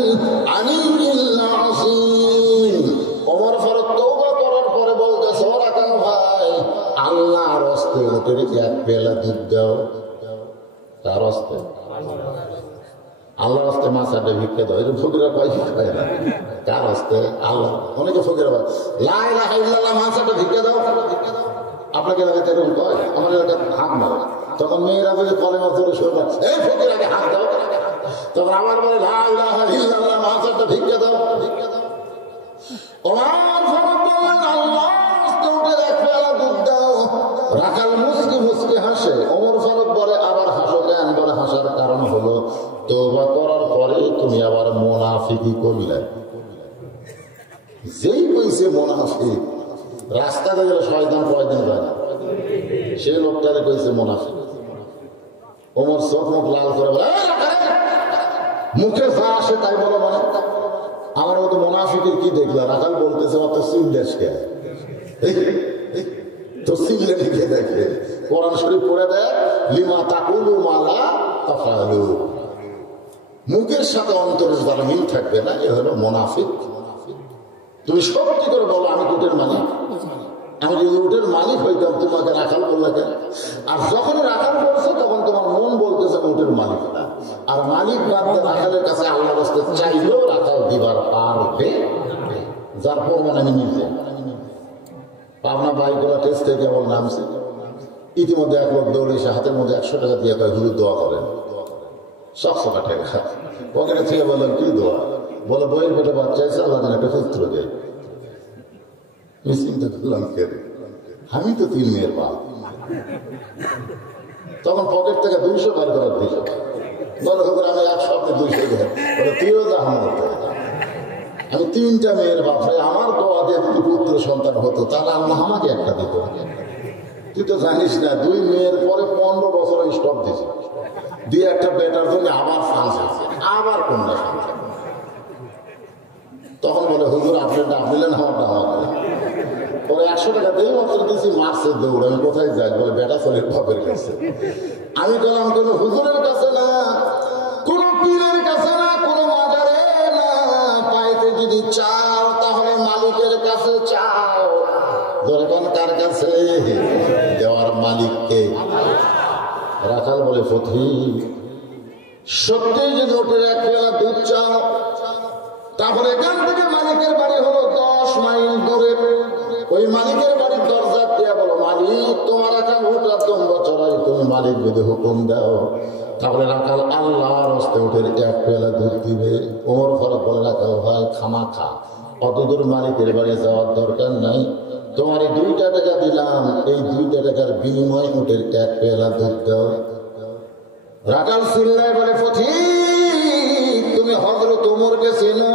আলিয়্যিল আযীম। ওমর ফারুক তওবা করার পরে বলতেছে, ও রাখাল ভাই, আল্লাহর রাস্তে উঠে এক পেলা দুধ দাও। তার রাস্তে আল্লাহর রাস্তে মাছ আড্ডে ভিক্ষা দাও। এটা ফকিরা পয়সা খায় না। কার রাস্তে? আল্লাহ। অনেকে ফকিরা ভাই, লা ইলাহা ইল্লাল্লাহ, মাছ আড্ডে ভিক্ষা দাও। আপনাকে এলাকাতে এরকম কয়? আমার এলাকায় হাত মারে। তখন মেয়েরা যদি কলেমা ধরে শুরু করে, এই ফকির আগে হাত দাও। তখন আমার বলে, লা ইলাহা ইল্লাল্লাহ, মাছ আড্ডে ভিক্ষা দাও। ওমর ফারুক বললেন, আল্লাহর রাস্তে উঠে এক পেয়ালা দুধ দাও। রাখাল মুসকি মুসকি হাসে। ওমর ফারুক বলে, আবার হাসো কেন? বলে, হাসার কারণ হলো তো মোনাফিকি করলেন। যেই কইছে মোনাফিক, রাস্তাতে গেলে শয়তান কয়দিন যায় না, সে লোকটারে কইছে মোনাফিক। ওমর চোখ মুখ লাল করে বলে, মুখে যা আসে তাই বলো মানে। আমার মতো মোনাফিকের কি দেখলা? রাখাল বলতেছে অত সিলদেশকে তো সিললে লিখে দেখে, কোরআন শরীফ পড়ে দেয়, লিমা তাকুলু মালা তাফালু। মুখের সাথে অন্তরের দ্বারা মিল থাকবে না, এ হলো মোনাফিক। তুমি সত্যি করে বলো আমি উটের মালিক, আমি যদি উটের মালিক হইতাম তোমাকে রাখাল বললে কেন? আর যখন রাখাল করছো তখন তোমার মন বলতেছে উটের মালিক না। আর মালিক বাদ দিয়ে রাখালের কাছে আল্লাহ রাস্তে চাইলেও রাখাল দিবার পারবে, যার পর মানে আমি নিজে পাবনা বাইকগুলা টেস্ট থেকে কেবল নামছে। ইতিমধ্যে এক লোক দৌড়ে এসে হাতের মধ্যে 100 টাকা দিয়ে কয় হুজুর দোয়া করেন। 700 টাকা পকেটে থেকে বললেন কি দোয়া? বলে বইয়ের পেটে বাচ্চা আছে, আল্লাহ একটা পুত্র দেয়। আমি চিন্তা করলাম কেন, আমি তো 3 মেয়ের বাপ। তখন পকেট থেকে 200 বার করার দিল। বলে হুজুর আমি এক সপ্তাহে 200 দেয়। বলে তুইও যা আমার, আমি 3টা মেয়ের বাপ, আমার দোয়া দিয়ে যদি পুত্র সন্তান হতো তাহলে আল্লাহ আমাকে একটা দিত। তুই তো জানিস না 2 মেয়ের পরে 15 বছর স্টপ দিয়েছে, দিয়ে একটা বেটার জন্য আবার ফ্রান্স আছে, আবার কন্যা সন্তান। তখন বলে হুজুর আপনারটা আপনিলেন, আমারটা আমাকে। পরে 100 টাকা দিয়ে মাত্র দিয়েছি, মার্চের দৌড়। আমি কোথায় যাই? বলে বেটা চলে বাপের কাছে। আমি গেলাম কোন হুজুরের কাছে না, কোন পীরের কাছে না, কোন মাজারে না। পাইতে যদি চাও তাহলে মালিকের কাছে চাও। দরকার কার কাছে? দেওয়ার মালিককে। রাখাল বলে ফকির, সত্যি যদি ওটের 1 পেয়ালা দুধ চাও তাহলে এখান থেকে মালিকের বাড়ি হলো 10 মাইল দূরে। ওই মালিকের বাড়ির দরজা দিয়ে বলো, মালিক তোমার রাখাল ওটা দম্বা চড়াই, তুমি মালিক যদি হুকুম দাও। তাহলে রাখাল আল্লাহর হস্তে ওটের 1 পেয়ালা দুধ দিবে। ওমর ফারুক বলে, রাখাল ভাই খামাখা অত দূর মালিকের বাড়ি যাওয়ার দরকার নাই, তোমার এই 2টা টাকা দিলাম, এই 2টা টাকার বিনিময়ে ওটের 1 পেয়ালা দুধ দাও। রাখাল চিল্লায় বলে, ফকির তুমি হযরত ওমরকে চেনো?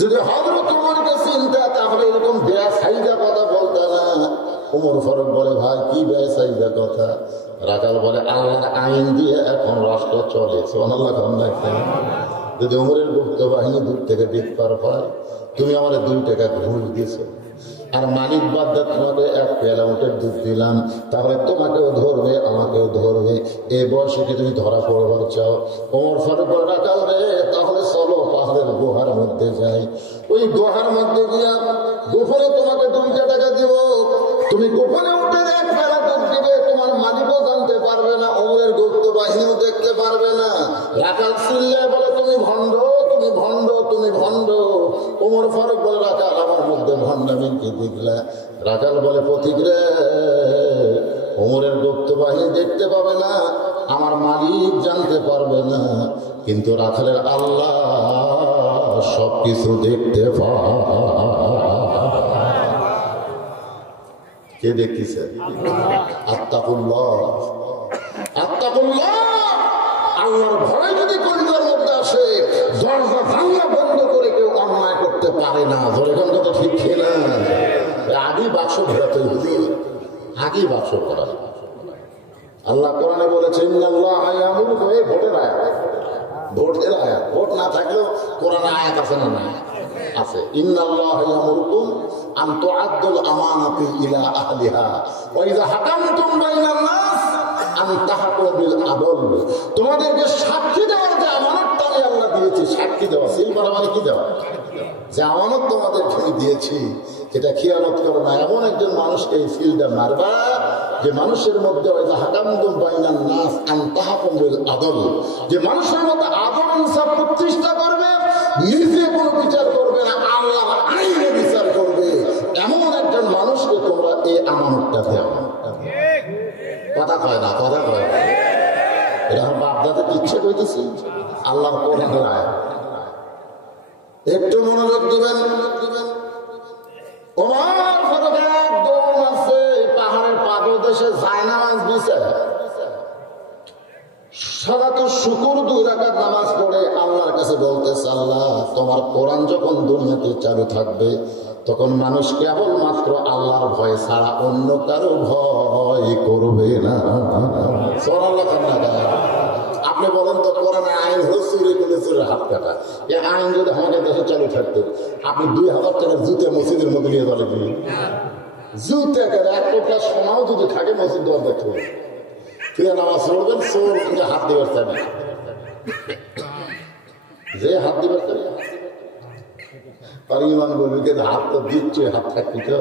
যদি হযরত ওমরকে চিনতে তাহলে এরকম বেয়াসাইদা কথা বলতে না। ওমর ফারুক বলে, ভাই কি বেয়াসাইদা কথা? রাখাল বলে, আল্লাহর আইন দিয়ে এখন রাষ্ট্র চলে। সুবহানাল্লাহ। যদি ওমরের গুপ্ত বাহিনী দূর থেকে দেখতে পায় তুমি আমার 2 টাকা ঘুষ দিয়েছো, আর মালিক বাদ দিয়ে তোমাকে 1 পেয়ালা উটের দুধ দিলাম, তাহলে তোমাকেও ধরবে আমাকেও ধরবে। এই বয়সে কি তুমি ধরা পড়বার চাও? ওমর ফারুক রাখাল রে, তাহলে চলো পাহাড়ের গুহার মধ্যে যাই। ওই গুহার মধ্যে গিয়া গোপনে তোমাকে 2টা টাকা দিব, তুমি গোপনে উঠে 1 পেয়ালা দুধ দিবে, তোমার মালিকও জানতে পারবে না, ওমরের গুপ্ত বাহিনীও দেখতে পারবে না। রাখাল চিল্লায় বলে, তুমি ভণ্ড, তুমি ভণ্ড, তুমি ভণ্ড। ওমর ফারুক বলে, রাখাল আমার মধ্যে ভণ্ডামি কি দেখলা? রাখাল বলে, পথিক রে, ওমরের গুপ্ত বাহিনী দেখতে পাবে না, আমার মালিক জানতে পারবে না, কিন্তু রাখালের আল্লাহ সবকিছু দেখতে পায়। কে দেখতেছে? আত্তাকুল্লাহ, আত্তাকুল্লাহ। আল্লাহর ভয় যদি কলিজার মধ্যে আসে, দরজা ভাঙা বন্ধ করে কেউ অন্যায় করতে পারে না। ধরে কোন কথা ঠিক না? আগেই বাক্স ঘোরাতে হবে, আগেই বাক্স করা। আল্লাহ কোরআনে বলেছেন, আল্লাহ ভোটের আয়াত, ভোটের আয়াত। ভোট না থাকলেও কোরআনে আয়াত আছে না? না আছে। ইন্নাল্লাহ ইয়ামুরুকুম আন তুআদ্দুল আমানাতি ইলা আহলিহা ওয়া ইযা হাকামতুম বাইনান নাস আন তাহকুমু বিল আদল। তোমাদেরকে সাক্ষী দেওয়ার যে আমানতটা আমি আল্লাহ দিয়েছি, সাক্ষী দেওয়া, সিলভার মানে কি দেওয়া, যে আমানত তোমাদেরকে আমি দিয়েছি, এটা খিয়ানত করো না। এমন একজন মানুষকে এই ফিল্ডে মারবা যে মানুষের মধ্যে হাকামতুম বাইনান নাস আন তাহকুমু বিল আদল, যে মানুষের মধ্যে আদল ইনসাফ প্রতিষ্ঠা করবে, নিজে কোনো বিচার করবে না, আল্লাহর আইনে বিচার করবে। এমন একজন মানুষকে তোমরা এই আমানতটা দেও। কথা কয় না, কথা কয় না। এটা বাপদাদের ইচ্ছে করতেছি, আল্লাহর কোরআনের আয়াত। একটু মনোযোগ দিবেন। ওমর ফারুক একদম আছে পাহাড়ের পাদদেশে জায়নামাজ দিছে, সালাতুল শুকুর 2 রাকাত নামাজ পড়ে আল্লাহর কাছে কাছে বলতেছে, আল্লাহ তোমার কোরআন যখন দুনিয়াতে চালু থাকবে তখন মানুষ কেবলমাত্র আল্লাহর ভয় ছাড়া অন্য কারো ভয় করবে না। আপনি বলেন তো, কোরআনের আইন হলো চুরি করলে চুরের হাত কাটা। এই আইন যদি আমাদের দেশে চালু থাকতো, আপনি 2000 টাকার জুতে মসজিদের মধ্যে নিয়ে চলে দিলেন, জুতে এক কোটা সোনাও যদি থাকে মসজিদ দর দেখতে তুই নামাজ পড়বেন, চোর কিন্তু হাত দিবার চাই না, যে হাত দিবার চাই তার ইমান বলবি কিন্তু হাত তো দিচ্ছে, হাত থাকবি তো।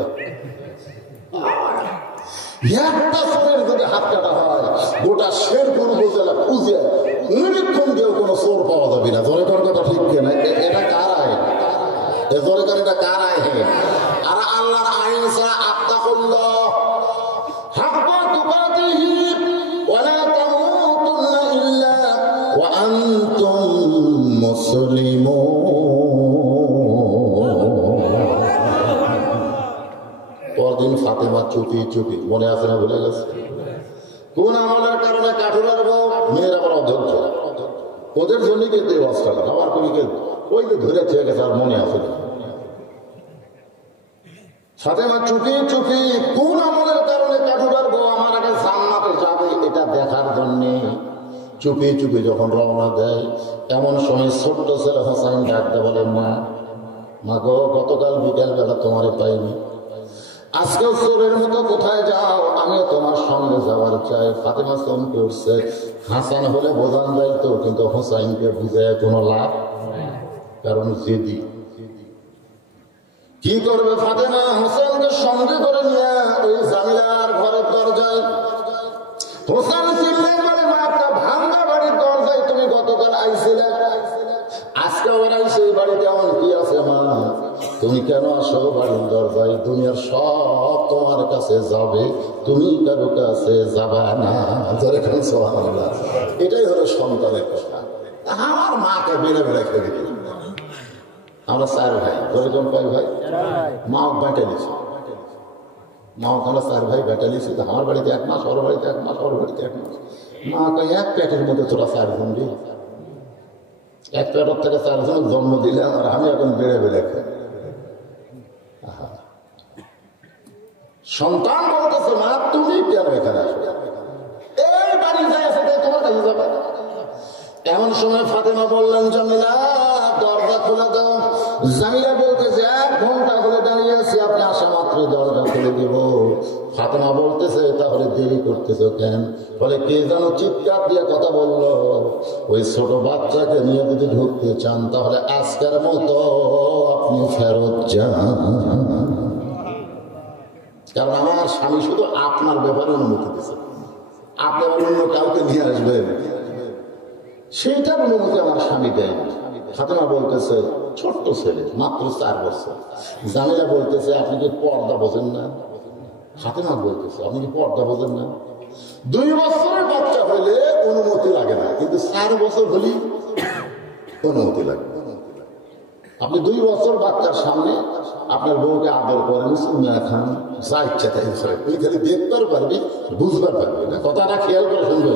একটা চোরের যদি হাত কাটা হয়, গোটা শেরপুর উপজেলা খুঁজে নিরীক্ষণ দিয়েও কোনো চোর পাওয়া যাবে না। জোরে করার কথা ঠিক কিনা? এটা কার আইন? জোরে করে এটা কার আইন? আর আল্লাহর আইন ছাড়া আত্তাকুল্লাহ হাক্কা তুকাতিহি ওয়ালা তামুতুন্না ইল্লা ওয়া আনতুম মুসলিমুন। পরদিন ফাতেমা চুপি চুপি, মনে আছে না? ভুলে গেছে? কোন আমলের কারণে কাঠুরার বউ মেয়েরা বড় অধৈর্য, ওদের জন্য কিন্তু এই অবস্থাটা আমার কবি ওই যে ধরে থেকে গেছে, আর মনে আছে না? ফাতেমা চুপি চুপি কোন আমলের কারণে কাঠুরার বউ আমার আগে জান্নাতে যাবে এটা দেখার জন্য চুপি চুপি যখন রওনা দেয়, এমন সময় ছোট্ট ছেলে হোসাইন ডাকতে বলে, মা গো, গতকাল বিকেল বেলা তোমারে পাইনি, আজকেও চোরের মতো কোথায় যাও? আমিও তোমার সঙ্গে যাওয়ার চাই। ফাতেমা চমকে উঠছে। হাসান হলে বোঝান যাইতো, কিন্তু হোসাইনকে বুঝে কোনো লাভ, কারণ জেদি। কি করবে ফাতেমা? হোসেনকে সঙ্গে করে নিয়ে ওই জামিলার ঘরের দরজায় হোসেন চিল্লাই বলে, মা আপনার ভাঙ্গা বাড়ির দরজায় তুমি গতকাল আইছিলে, আজকে ওরা সেই বাড়িতে এমন কি আছে মা? তুমি কেন আসো বাড়ির দরজায়? দুনিয়ার সব তোমার কাছে যাবে, তুমি কারো কাছে যাবা না। এটাই হলো সন্তানের কথা। আমার মাকে বেড়ে বেড়ে খেয়ে দিল। আমরা 4 ভাই, কয়জন? 5 ভাই। মা বেটে নিছে, মা আমরা 4 ভাই বেটে নিছি। আমার বাড়িতে 1 মাস, ওর বাড়িতে 1 মাস, ওর বাড়িতে 1 মাস। মা কয়, এক পেটের মধ্যে তোরা 4 জন দি, এক পেটের থেকে 4 জন জন্ম দিলে, আর আমি এখন বেড়ে বেড়ে খাই। সন্তান বলতেছে, মা তুমি কেন এখানে আসো? এই বাড়ি যাই আছে তোমার কাছে যাবে। এমন সময় ফাতেমা বললেন, জামিলা দরজা খুলে দাও। জামিলা বলতেছে, 1 ঘন্টা হলে দাঁড়িয়ে আছি, আপনি আসা মাত্রই দরজা খুলে দিব। ফাতেমা বলতেছে, তাহলে দেরি করতেছো কেন? বলে, কে যেন চিৎকার দিয়ে কথা বললো, ওই ছোট বাচ্চাকে নিয়ে যদি ঢুকতে চান তাহলে আজকের মতো আপনি ফেরত যান, কারণ আমার স্বামী শুধু আপনার ব্যাপারে অনুমতি দিয়েছে, আপনি অন্য কাউকে নিয়ে আসবেন সেইটার অনুমতি আমার স্বামী দেয়। ফাতেমা বলতেছে, ছোট্ট ছেলে, মাত্র 4 বছর। জামিলা বলতেছে, আপনি কি পর্দা বোঝেন না? ফাতেমা বলতেছে, আপনি কি পর্দা বোঝেন না? 2 বছরের বাচ্চা হলে অনুমতি লাগে না, কিন্তু 4 বছর হলেই অনুমতি লাগে। আপনি 2 বছর বাচ্চার সামনে আপনার বউকে আদর করেন, সুন্না খান, যা ইচ্ছা তাই করে, তুই খালি দেখতে পারবি, বুঝবার পারবি না। কথাটা খেয়াল করে শুনবে।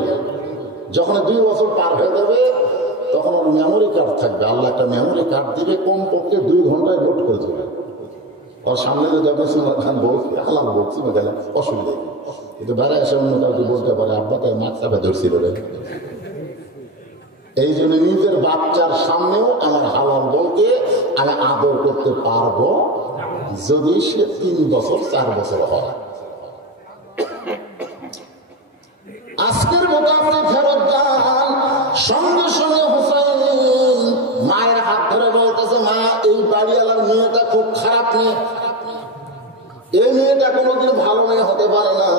যখন 2 বছর পার হয়ে যাবে তখন ওর মেমোরি কার্ড থাকবে, আল্লাহ একটা মেমোরি কার্ড দিবে, কমপক্ষে 2 ঘন্টায় নোট করে দেবে। ওর সামনে যদি আপনি সুন্না খান বলছি, হালাল বলছি গেলে অসুবিধা, কিন্তু বেড়া এসে অন্য কাউকে বলতে পারে, আব্বা তাই মাছ চাপে ধরছিল রে। এই জন্য নিজের বাচ্চার সামনেও আমার হালাল বলতে আমি আদর করতে পারবো যদি সে 3 বছর 4 বছর হয়। আজকের মতো আপনি ফেরত যান। সঙ্গে সঙ্গে হোসেন মায়ের হাত ধরে বলতেছে, মা এই বাড়িওয়ালার মেয়েটা খুব খারাপ মেয়ে, এই মেয়েটা কোনোদিন ভালো মেয়ে হতে পারে না।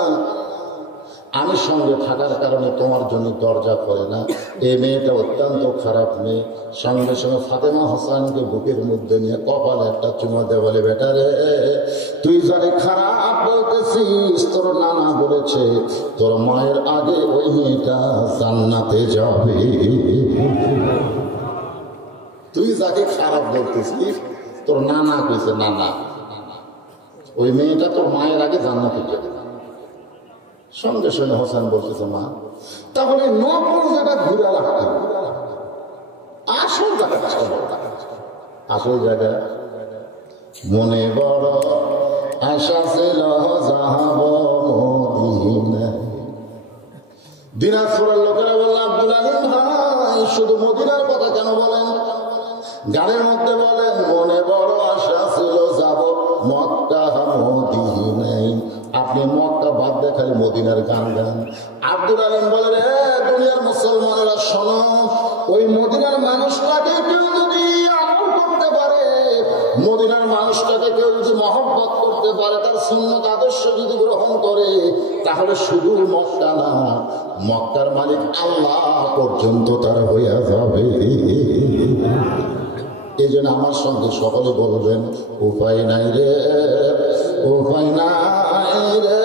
আমি সঙ্গে থাকার কারণে তোমার জন্য দরজা করে না, এই মেয়েটা অত্যন্ত খারাপ মেয়ে। সঙ্গে সঙ্গে ফাতেমা হোসেনকে বুকের মধ্যে নিয়ে কপালে একটা চুমা দিয়ে বলে, বেটা রে, তুই যারে খারাপ বলতেছিস, তোর নানা বলেছে তোর মায়ের আগে ওই মেয়েটা জান্নাতে যাবে। তুই যাকে খারাপ বলতেছিস তোর নানা কইছে, নানা ওই মেয়েটা তোর মায়ের আগে জান্নাতে যাবে। সঙ্গে সঙ্গে হোসেন বলতেছে, মা তাহলে নকল যেটা ঘুরে রাখতে আসল জায়গা, আসল জায়গা। মনে বড় আশা ছিল যাব মদিনায়। দিনাজপুরের লোকেরা বলল, আব্দুল আলিম ভাই শুধু মদিনার কথা কেন বলেন? গানের মধ্যে বলেন মনে বড় আশা ছিল যাব মক্কা মদিনায়। আপনি মক্কা বাদ দিয়ে খালি মদিনার গান গান। আব্দুল আলিম বলে, রে দুনিয়ার মুসলমানেরা শোনো, ওই মদিনার মানুষটাকে কেউ যদি আমল করতে পারে, মদিনার মানুষটাকে কেউ যদি মহব্বত করতে পারে, তার সুন্নত আদর্শ যদি গ্রহণ করে, তাহলে শুধু মক্কা না, মক্কার মালিক আল্লাহ পর্যন্ত তার হইয়া যাবে। এই জন্য আমার সঙ্গে সকলে বলবেন, উপায় নাই রে, উপায় নাই রে,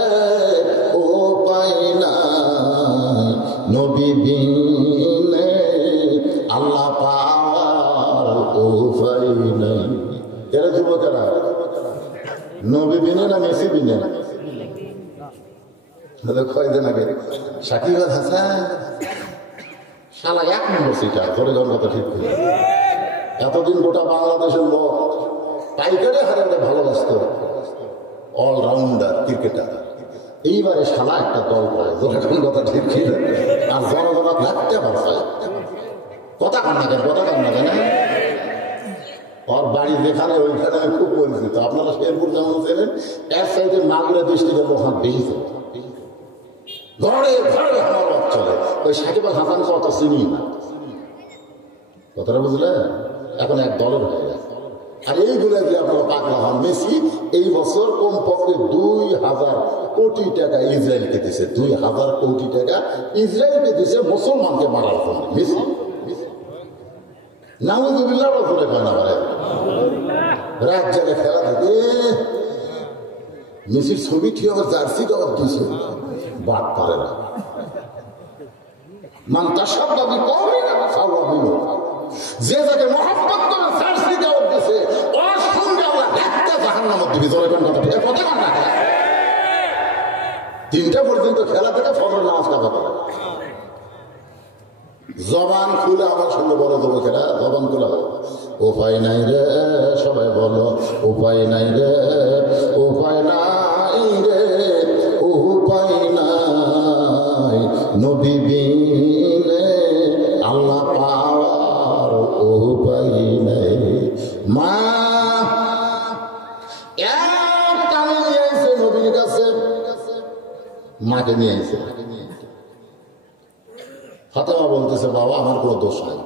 উপায় নাই, নবী বিনে আল্লাহ পাওয়ার উপায় নাই। এরা যুবকেরা নবী বিনে না মেসি বিনে? কয়দিন আগে শাকিব আল হাসান শালা 1 নম্বর সিটার ধরে যাওয়ার কথা ঠিক করে। এতদিন গোটা বাংলাদেশের লোক পাইকারে হারে ভালোবাসত, অলরাউন্ডার ক্রিকেটার। এইবারে শালা একটা দল করে, ধরে কথা ঠিক ছিল। আর জনগণা লাগতে পারছে কথা কান্না কেন, কথা কান্না কেন? ওর বাড়ি যেখানে ওইখানে আমি খুব পরিচিত। আপনারা শেরপুর যেমন ছিলেন, এক সাইডে মাগুরা ডিস্ট্রিক্টের ওখানে বেশি ছিল। ঘরে ঘরে আমার চলে। ওই সাকিব আল হাসানকে অত চিনি না, কথাটা বুঝলেন? এখন এক দলের হয়ে গেছে। আর এইগুলো দিয়ে আপনারা পাগলা হন। মেসি এই বছর কমপক্ষে 2000 কোটি টাকা ইসরায়েলকে দিছে, 2000 কোটি টাকা ইসরায়েলকে দিছে মুসলমানকে মারার জন্য। মেসি নাউজুবিল্লাহ বলে কয় না পারে, রাত জায়গায় খেলা থাকে। মেসির ছবি ঠিক আমার জার্সি দেওয়ার দিয়েছে, বাদ পারে না। মান তাসাব্বা বিকওমিন ফাহুয়া মিনহুম, যে যাকে মহব্বত করে জার্সি দেওয়ার দিয়েছে, ওর সঙ্গে আল্লাহ একটা জাহান্নামের দিবে। জোরে কোন কথা ঠিক কথা না? 3টা পর্যন্ত খেলা থেকে ফজর নামাজ কাজা করে। জবান খুলে আমার সঙ্গে বড় যুবকেরা, জবান খুলে উপায় নাই রে, সবাই বলো উপায় নাই রে, উপায় নাই রে, উপায় নাই, নবী বিনে আল্লাহ পাওয়ার উপায় নাই। মা একটা নিয়ে আইছে নবীর কাছে, মাকে নিয়ে আইছে। ফাতেমা বলতেছে, বাবা আমার কোনো দোষ নাই,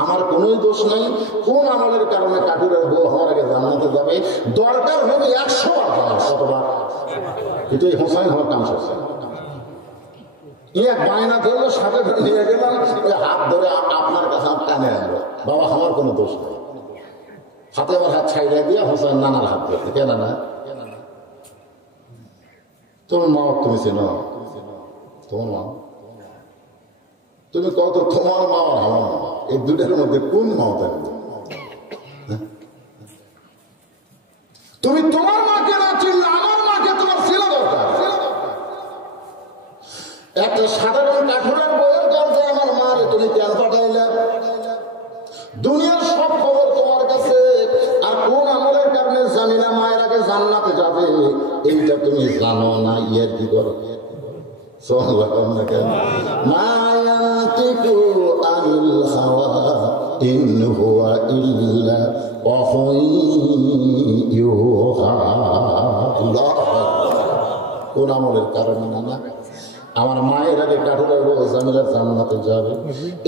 আমার কোনোই দোষ নাই। কোন আমলের কারণে কাঠুরের বউ আমার আগে জান্নাতে যাবে? দরকার হবে 100 বার জানা, কতবার? কিন্তু এই হোসাইন হওয়ার কাম শেষ। এক বায়না ধরলো, সাথে নিয়ে গেলাম, হাত ধরে আপনার কাছে টানে আনলো। বাবা আমার কোনো দোষ নেই। হাতে আমার হাত ছাইড়ে দিয়ে হোসাইন নানার হাত ধরতে, কেন না? তোমার মা তুমি চেনো? তোমার মা তুমি কত? তোমার মা আর আমার মা, এই দুটার মধ্যে কোন মা থাকবে? তুমি তোমার মাকে না চিনলে আমার মাকে তোমার ছিল দরকার। একটা সাধারণ কাঠুরের বইয়ের দরজায় আমার মারে তুমি কেন পাঠাইলে? দুনিয়ার সব খবর তোমার কাছে, আর কোন আমলের কারণে জানি না মায়ের আগে জান্নাতে যাবে এইটা তুমি জানো না। ইয়ার কি করো? মায়ান্তিকু আনিল হাওয়া ইন হুয়া ইল্লা ওয়াহয়ুন ইউহা। কোন আমলের কারণে না আমার মায়ের আগে কাঠুরের বউ জামিলা জান্নাতে যাবে,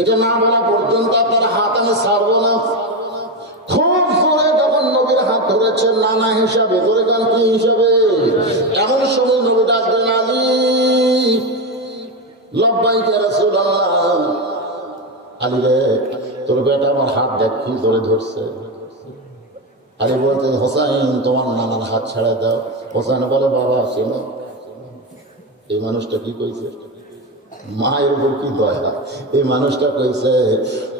এটা না বলা পর্যন্ত আপনার হাত আমি ছাড়বো না। খুব জোরে যখন নবীর হাত ধরেছেন নানা হিসাবে, জোরে গান কি হিসাবে? এমন সময় নবী ডাকবেন, আলী লব্বাইক ইয়া রাসূলুল্লাহ। আলী রে, তোর বেটা আমার হাত দেখ কি জোরে ধরছে। আলী বলতে, হোসাইন তোমার নানার হাত ছাড়া দাও। হোসাইন বলে, বাবা শোনো, এই মানুষটা কি কইছে? মায়ের উপর কি দয়া! এই মানুষটা কইছে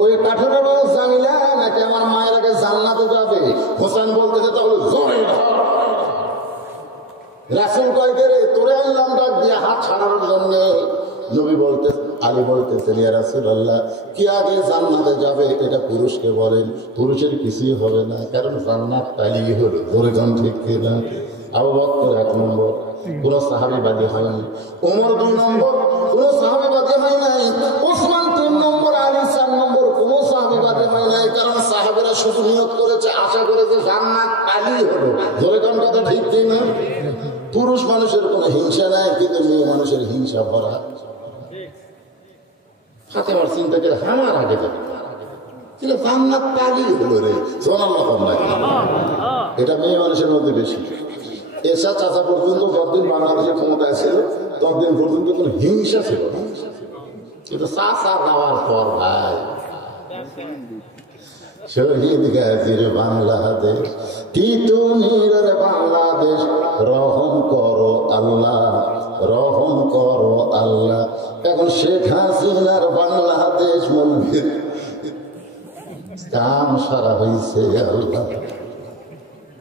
ওই কাঠুরের বউ জামিলা নাকি আমার মায়ের আগে জান্নাতে যাবে। হোসেন বলতেছে, তাহলে জোরে ধর। রাসূল কয়, রে তোরে আনলাম ডাক দিয়ে হাত ছাড়ানোর জন্য। নবী বলতে, আলী বলতেছেন ইয়া রাসূলুল্লাহ, কি আগে জান্নাতে যাবে এটা পুরুষকে বলেন? পুরুষের কিছুই হবে না, কারণ জান্নাত তালিই হলো। ধরে যান, ঠিক কিনা? আবু বকর 1 নম্বর, কোন সাহাবীবাদী হয়নি। ওমর 2 নম্বর, কোন সাহাবীবাদী হয় নাই। ওসমান 3 নম্বর, আলী 4 নম্বর, কোন সাহাবীবাদী হয় নাই। কারণ সাহাবীরা শুধু নিয়ত করেছে, আশা করেছে জান্নাত তালিই হলো। ধরে যান, কথা ঠিক কিনা? পুরুষ মানুষের কোনো হিংসা নাই, কিন্তু মেয়ে মানুষের হিংসা ভরা। ফাতেমার চিন্তা করে আমার আগে যাবে, জান্নাত তালিই হলো রে। সুবহানাল্লাহ। এটা মেয়ে মানুষের মধ্যে বেশি। এসা চাচা পর্যন্ত যতদিন বাংলাদেশের ক্ষমতায় ছিল ততদিন পর্যন্ত কোন হিংসা ছিল না, কিন্তু চাচা দেওয়ার পর ভাই শহীদ গাজীর বাংলাদেশ, টিটুনির বাংলাদেশ, রহম করো আল্লাহ, রহম করো আল্লাহ। এখন শেখ হাসিনার বাংলাদেশ বলবে কাম সারা হয়েছে আল্লাহ।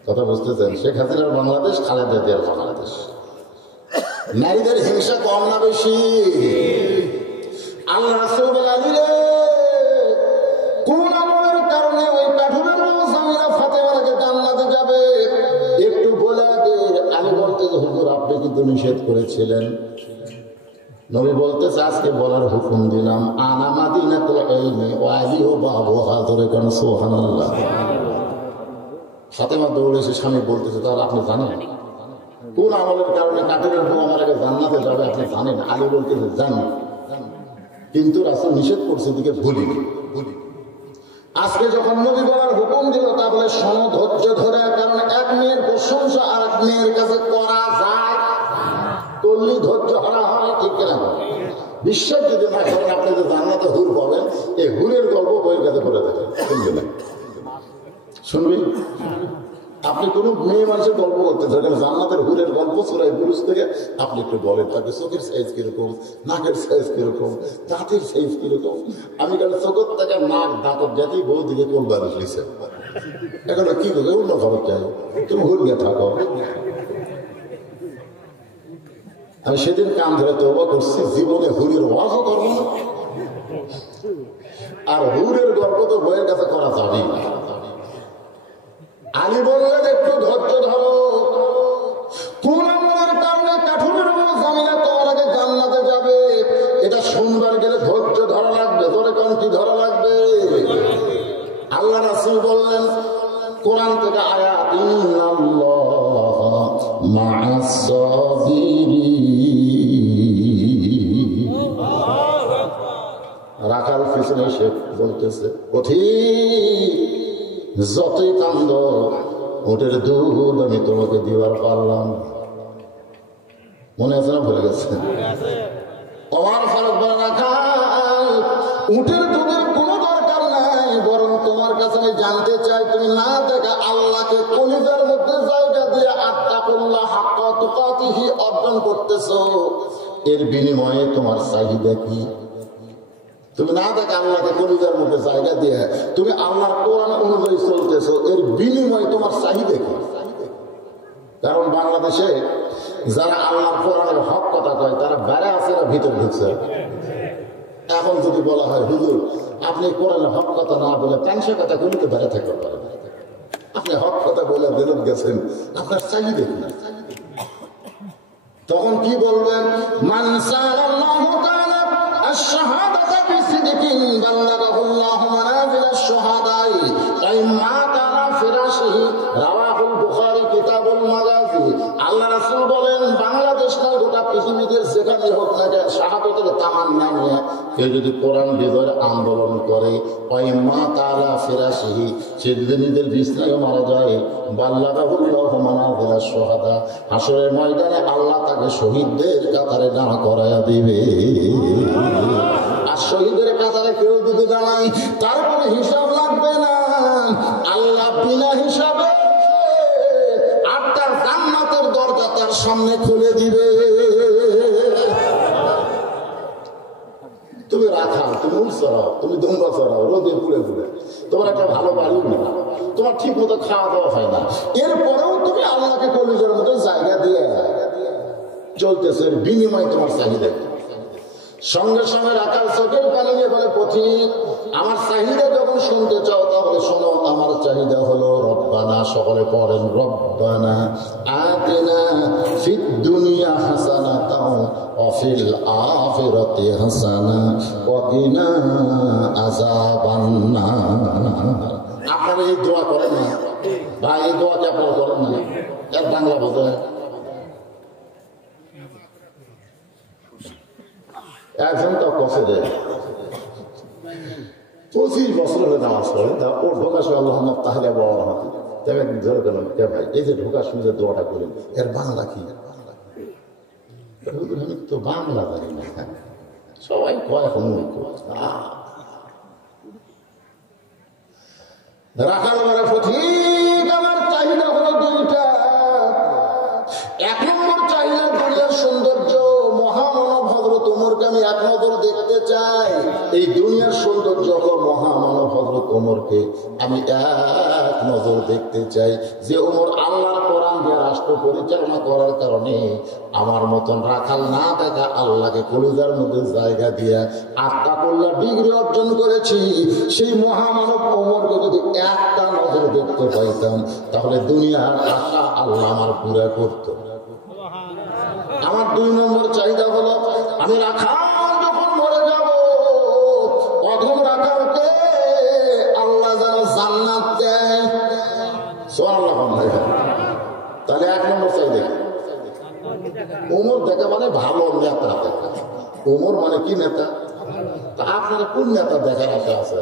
কথা বুঝতেছেন? শেখ হাসিনার বাংলাদেশ, খালেদা জিয়ার বাংলাদেশ। নারীদের হিংসা কম না বেশি? আল্লাহ রাসূল বলেন, কোন আমলের কারণে ওই কাঠুরের জামিনা ফাতেমার আগে জান্নাতে যাবে একটু বলে দে। আমি বলতে হুজুর আপনি কিন্তু নিষেধ করেছিলেন। নবী বলতেছে আজকে বলার হুকুম দিলাম, আনা মাদিনাতুল ইলমি ওয়া আলিহু বাবুহা। ধরে কোন সুবহানাল্লাহ। ফাতেমা দৌড়ে এসে স্বামী বলতেছে, তাহলে আপনি জানেন কোন আমলের কারণে কাঠুরের বউ আমার আগে জান্নাতে যাবে? আপনি জানেন? আলী বলতেছে জানি, কিন্তু রাসূল নিষেধ করছে দিকে বলিনি। আজকে যখন নবী বলার হুকুম দিল, তাহলে শোনো ধৈর্য ধরে, কারণ এক মেয়ের প্রশংসা আর এক মেয়ের কাছে করা যায়, করলে ধৈর্য হারা হয়, ঠিক কিনা? বিশ্বাস যদি না করেন, আপনি যে জান্নাতে হুর পাবেন, এই হুরের গল্প বইয়ের কাছে করে দেখেন, শুনবেন? শুনবি? আপনি কোন মেয়ে মানুষের গল্প করতে চান, জান্নাতের হুরের গল্প সূরা বুরুজ থেকে আপনি একটু বলেন, তাকে চোখের সাইজ কিরকম, নাকের সাইজ কিরকম, দাঁতের সাইজ কিরকম। আমি কারণ চোখের থেকে নাক দাঁতের জাতি বউ দিকে কোন বাড়ি লিখছে, এখন কি করবে? অন্য খবর চাই, তুমি হুর গিয়ে থাকো। আমি সেদিন কান ধরে তওবা করছি, জীবনে হুরের ওয়াজও করবো না, আর হুরের গল্প তো বইয়ের কাছে করা যাবে না। আলী বললেন একটু ধৈর্য ধরো, কোন আমলের কারণে কাঠুরের জামিনা তোমার আগে জান্নাতে যাবে এটা শুনবার গেলে ধৈর্য ধরা লাগবে। ধরে কোন কি ধরা লাগবে? আল্লাহ রাসূল বললেন কোরআন থেকে আয়াত, ইন্নাল্লাহা মা'আস সাবিরিন। রাখাল পিছনে সে বলতেছে, যতই কান্দ ওটের দুধ আমি তোমাকে দিবার পারলাম। মনে আছে না? ভুলে গেছে? আমার ফারুক বলে, রাখাল উটের দুধের কোনো দরকার নাই, বরং তোমার কাছে আমি জানতে চাই তুমি না দেখা আল্লাহকে কলিজার মধ্যে জায়গা দিয়ে আত্তাকুল্লাহ হাক্কা তুকাতিহি অর্জন করতেছো, এর বিনিময়ে তোমার চাহিদা কি? তুমি না দেখে আল্লাহকে কলিজার মধ্যে জায়গা দিয়ে তুমি আল্লাহর কোরআন অনুযায়ী চলতেছো, এর বিনিময়ে তোমার চাহিদা কি? কারণ বাংলাদেশে যারা আল্লাহর কোরআনের হক কথা কয় তারা বাইরে আছে না ভিতরে ঢুকছে। এখন যদি বলা হয় হুজুর আপনি কোরআনের হক কথা না বলে প্যাংসা কথা গুলি তো বাইরে থাকতে পারেন, আপনি হক কথা বলে বেরোত গেছেন, আপনার চাহিদা কি? তখন কি বলবেন? মান সাআলাল্লাহু তাআলা আশ-শাহাদাতা বিসিদকিন বাল্লাগাহুল্লাহু মানাজিলাশ শুহাদাই কাইমা তাআলা ফিরাশিহি। রাওয়াহুল বুখারী কিতাবুল মাগাজি। আল্লাহ রাসূল বলেন বাংলাদেশ না গোটা পৃথিবীতে যেখানে হোক না কেন শাহাদাতের তামান্না নিয়ে কেউ যদি কোরআন বিজয়ের আন্দোলন করে, কাইমা তাআলা ফিরাশিহি, সে যদি নিজের বিছানায় মারা যায়, বাল্লাগাহুল্লাহু মানাজিলাশ শুহাদা, হাসরের ময়দানে আল্লাহ তাকে শহীদদের কাতারে দাঁড় করায়া দিবে। আর শহীদের কাতারে কেউ যদি দাঁড়ায় তার কোনো হিসাব লাগবে না, আল্লাহ বিনা হিসাবে 8টা জান্নাতের দরজা তার সামনে খুলে দিবে। তুমি রাখাল, তুমি উট চড়াও, তুমি দোম্বা চড়াও, রোদে পুড়ে পুড়ে, তোমার একটা ভালো বাড়িও না, তোমার ঠিক মতো খাওয়া দাওয়া হয় না, এরপরেও তুমি আল্লাহকে কলিজার মতো জায়গা দিয়ে চলতেছে, বিনিময় তোমার চাহিদা। সঙ্গে সঙ্গে রাখাল চোখের পানি নিয়ে বলে, পথিক আমার চাহিদা যখন শুনতে চাও তাহলে শোনো। আমার চাহিদা হলো রব্বানা, সকলে পড়েন রব্বানা আতিনা ফিদ দুনিয়া হাসানাতাও ওয়া ফিল আখিরাতি হাসানা ওয়া কিনা আযাবান্নার। আপনারা এই দোয়া করেন না ভাই? এই দোয়া কি আপনারা করেন না? এর বাংলা বোঝে? একজন তো কষে দেয় 25 বছর হলে নামাজ পড়ে, তা ওর ঢোকা শুনে আল্লাহ তাহলে বাবার হাতে তবে ধরে গেল কে ভাই এই যে ঢোকা শুনে দোয়াটা করেন এর বাংলা কি? আমি তো বাংলা জানি না, সবাই কয় এখন রাখাল মারা পথিক আমার চাহিদা হলো দুইটা। এক নম্বর চাহিদা দুনিয়ার সৌন্দর্য, মহামানব হযরত ওমরকে আমি এক নজর দেখতে চাই। এই দুনিয়ার সৌন্দর্য মহামানব হযরত ওমরকে আমি এক নজর দেখতে চাই, যে ওমর আল্লাহর কোরআন দিয়ে রাষ্ট্র পরিচালনা করার কারণে আমার মতন রাখাল না দেখা আল্লাহকে কলিজার মধ্যে জায়গা দিয়া আত্মাকুল্লাহ ডিগ্রি অর্জন করেছি। সেই মহামানব ওমরকে যদি একটা নজর দেখতে পাইতাম তাহলে দুনিয়ার আশা আল্লাহ আমার পুরা করতো। আমার 2 নম্বর চাহিদা হলো আমি রাখাল যখন মরে যাব অধম রাখালকে আল্লাহ যেন জান্নাত দেয়। সুবহানাল্লাহ। তাহলে 1 নম্বর চাহিদা ওমর দেখা মানে ভালো নেতা দেখা। ওমর মানে কি নেতা? তা আপনারা কোন নেতা দেখার আশা আছে?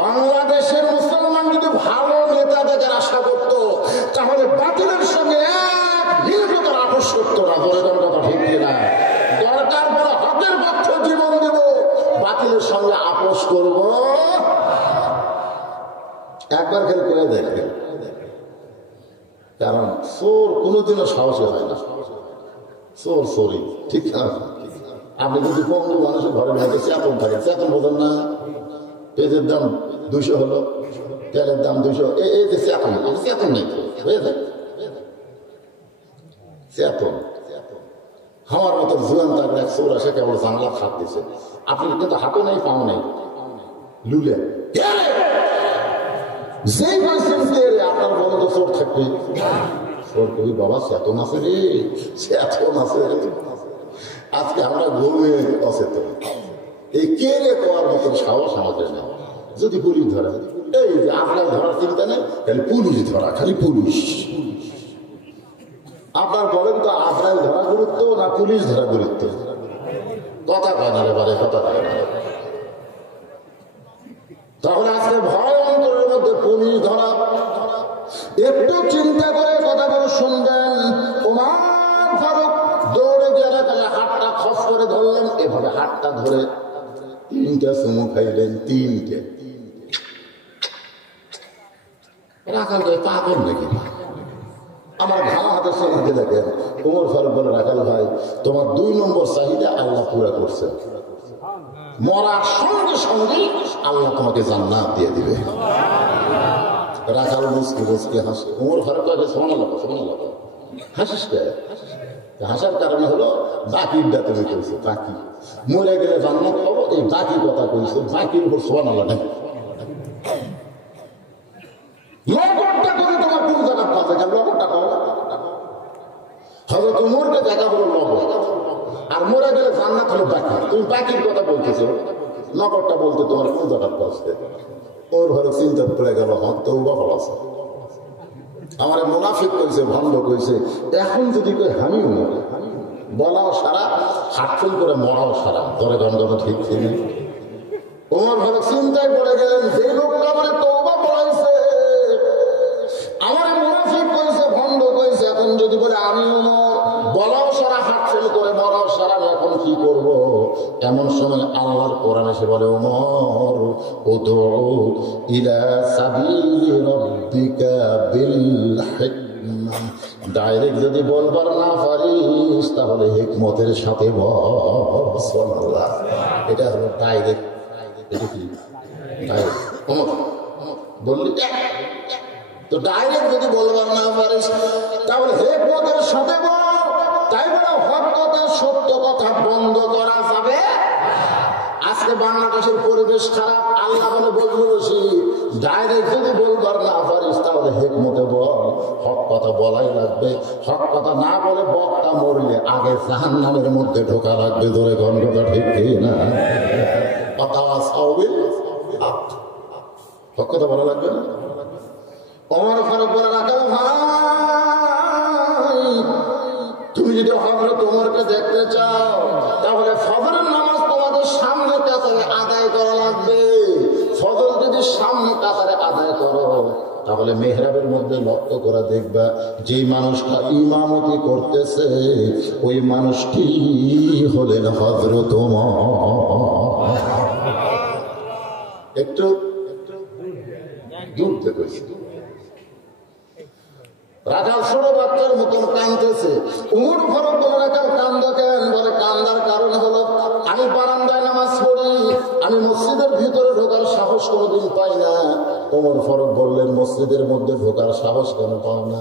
বাংলাদেশের মুসলমান যদি ভালো নেতা দেখার আশা করত তাহলে বাতিলের সঙ্গে নির্ভর আপোষ করতো না। বলে কথা ঠিক কিনা? দরকার পরে হকের পক্ষে জীবন দেব, বাতিলের সঙ্গে আপোষ করব। একবার খেলে করে দেখে, কারণ চোর কোনোদিনও সাহসী হয় না। চোর চোরই, ঠিক না? আপনি যদি পঙ্গু মানুষের ঘরে ভেঙে চেতন থাকে, চেতন বোঝেন না? পেঁয়াজের দাম 200 হলো, তেলের দাম 200, এই যে চেতন, চেতন নেই হয়ে যায়। চেতন আমার মতো জুয়ান থাকলে এক চোর আসে কেবল জানলা হাত দিছে, আপনি কিন্তু হাতও নেই পাও নেই, লুলে যেই বলছেন আপনার বড় তো চোর থাকবে। চোর কবি বাবা চেতন আছে রে, চেতন আছে। আজকে আমরা ঘুমে অচেতন, এই কে রে পাওয়ার মতন সাহস আমাদের নেই। যদি পুলিশ ধরে, এই যে আপনার ধরার চিন্তা নেই, খালি পুলিশ ধরা, খালি পুলিশ। আপনার বলেন তো আপনার ধরা গুরুত্ব না পুলিশ ধরা গুরুত্ব? কথা কয় না রে বারে, কথা কয় না। তাহলে আজকে ভয় অন্তরের মধ্যে পুলিশ ধরা। একটু চিন্তা করে কথাগুলো শুনবেন। ওমর ফারুক দৌড়ে গিয়ে হাতটা খস করে ধরলেন, এভাবে হাতটা ধরে 3টা চুমু খাইলেন, 3টে। রাখাল পাগল নাকি? আমার ঘাড়া হাতের সঙ্গে দেখেন। ওমর ফারুক বলে, রাখাল ভাই তোমার 2 নম্বর চাহিদা আল্লাহ পুরা করছে, মরার সঙ্গে সঙ্গে আল্লাহ তোমাকে জান্নাত দিয়ে দিবে। রাখাল মুসকি মুসকি হাসে। ওমর ফারুক সুবহানাল্লাহ সুবহানাল্লাহ হাসিস কে? হাসার কারণে হলো বাকিরটা তুমি কইছো, বাকি মরে গেলে জান্নাত পাবো, এই বাকি কথা কইছো, বাকির উপর সুবহানাল্লাহ নাই। লগরটা করে তোমার কোন জায়গা পাবে? লগরটা কও। হযরত ওমরকে দেখা হলো লগর, আর মরে গেলে জান্নাত হলো বাকি। তুমি বাকির কথা বলতেছো, লগরটা বলতে তোমার কোন জায়গা পাচ্ছে? ওর ঘরে চিন্তা পড়ে গেল, হক তো বাবা আছে। আমার মুনাফিক কইছে, ভণ্ড কইছে, এখন যদি কই আমি মরে, বলাও সারা, হাটফুল করে মরাও সারা। ধরে গন্ধ ঠিক ছিল। ওমর ঘরে চিন্তায় পড়ে গেলেন, যে লোকটা আমার তওবা পড়াইছে, আমার মুনাফিক কইছে, ভণ্ড কইছে, এখন যদি বলে আমি বলাও সারা, হাটফুল করে মরাও সারা, এখন কি করব? এমন সময় আল্লাহর কোরআন এসে বলে, ওমর উদউ ইলা সাবিলি রাব্বিকা বিল হিকমা। ডাইরেক্ট যদি বলবার না পারিস তাহলে হিকমতের সাথে বল। সুবহানাল্লাহ। এটা হলো ডাইরেক্ট। এটা কি ডাইরেক্ট? ওমর বললি তো ডাইরেক্ট যদি বলবার না পারিস তাহলে হিকমতের সাথে বল। তাই বলে পরিবেশ খারাপ, আল্লাহ বলে বলবো ডাইরেক্ট যদি বলবার না পারিস তাহলে হেকমতে বল, হক কথা বলাই লাগবে। হক কথা না বলে বক্তা মরলে আগে জাহান্নামের মধ্যে ঢোকা লাগবে। ধরে গণকথা ঠিক না? হক কথা বলা লাগবে না। ওমর ফারুক বলে রাখাল ভাই, তুমি যদি হযরত ওমরকে দেখতে চাও তাহলে ফজরের নামাজ তোমাদের সামনে কাতারে আদায় করা লাগবে। ফজর যদি সামনে কাতারে আদায় করো তাহলে মেহরাবের মধ্যে লক্ষ্য করে দেখবা যেই মানুষটা ইমামতি করতেছে ওই মানুষটি হলেন হযরত ওমর। একটু দূর থেকে রাখাল ছোট বাচ্চার মতন কাঁদতেছে। উমর ফারুক বলে রাখাল কান্দ কেন? বলে কান্দার কারণ হলো আমি বারান্দায় নামাজ পড়ি, আমি মসজিদের ভিতরে ঢোকার সাহস কোনোদিন পাই না। উমর ফারুক বললেন মসজিদের মধ্যে ঢোকার সাহস কেন পাও না?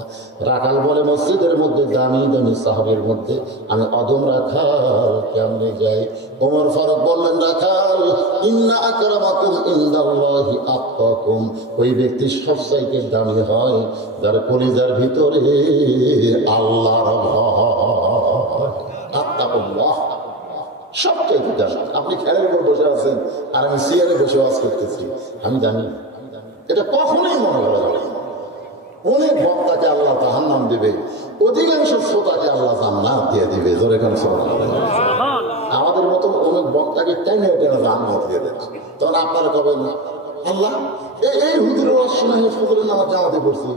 রাখাল বলে মসজিদের মধ্যে দামি দামি সাহাবের মধ্যে আমি অদম রাখাল কেমনে যাই? উমর ফারুক বললেন রাখাল, ইন্না আকরামাকুম ইনদাল্লাহি আতকাকুম, ওই ব্যক্তি সবচাইতে দামি হয় যার কলিজার ভিতরে আল্লাহর ভয়। আত্তাকুল্লাহ সবচাইতে দামি। আপনি খেয়ালের উপর বসে আছেন আর আমি চেয়ারে বসে ওয়াজ করতেছি, আমি জানি এটা কখনোই মনে করা যাবে। অনেক বক্তাকে আল্লাহ জাহান্নাম দিবে, অধিকাংশ শ্রোতাকে আল্লাহ জান্নাত দিয়ে দিবে। জোরে কেন? আমাদের মতো অনেক বক্তাকে টেনে টেনে জান্নাত দিয়ে দেয়। তখন আপনারা কবেন আল্লাহ এই হুজুরের ওয়াজ শোনা ফজরের নামাজ জামাতে পড়ছি,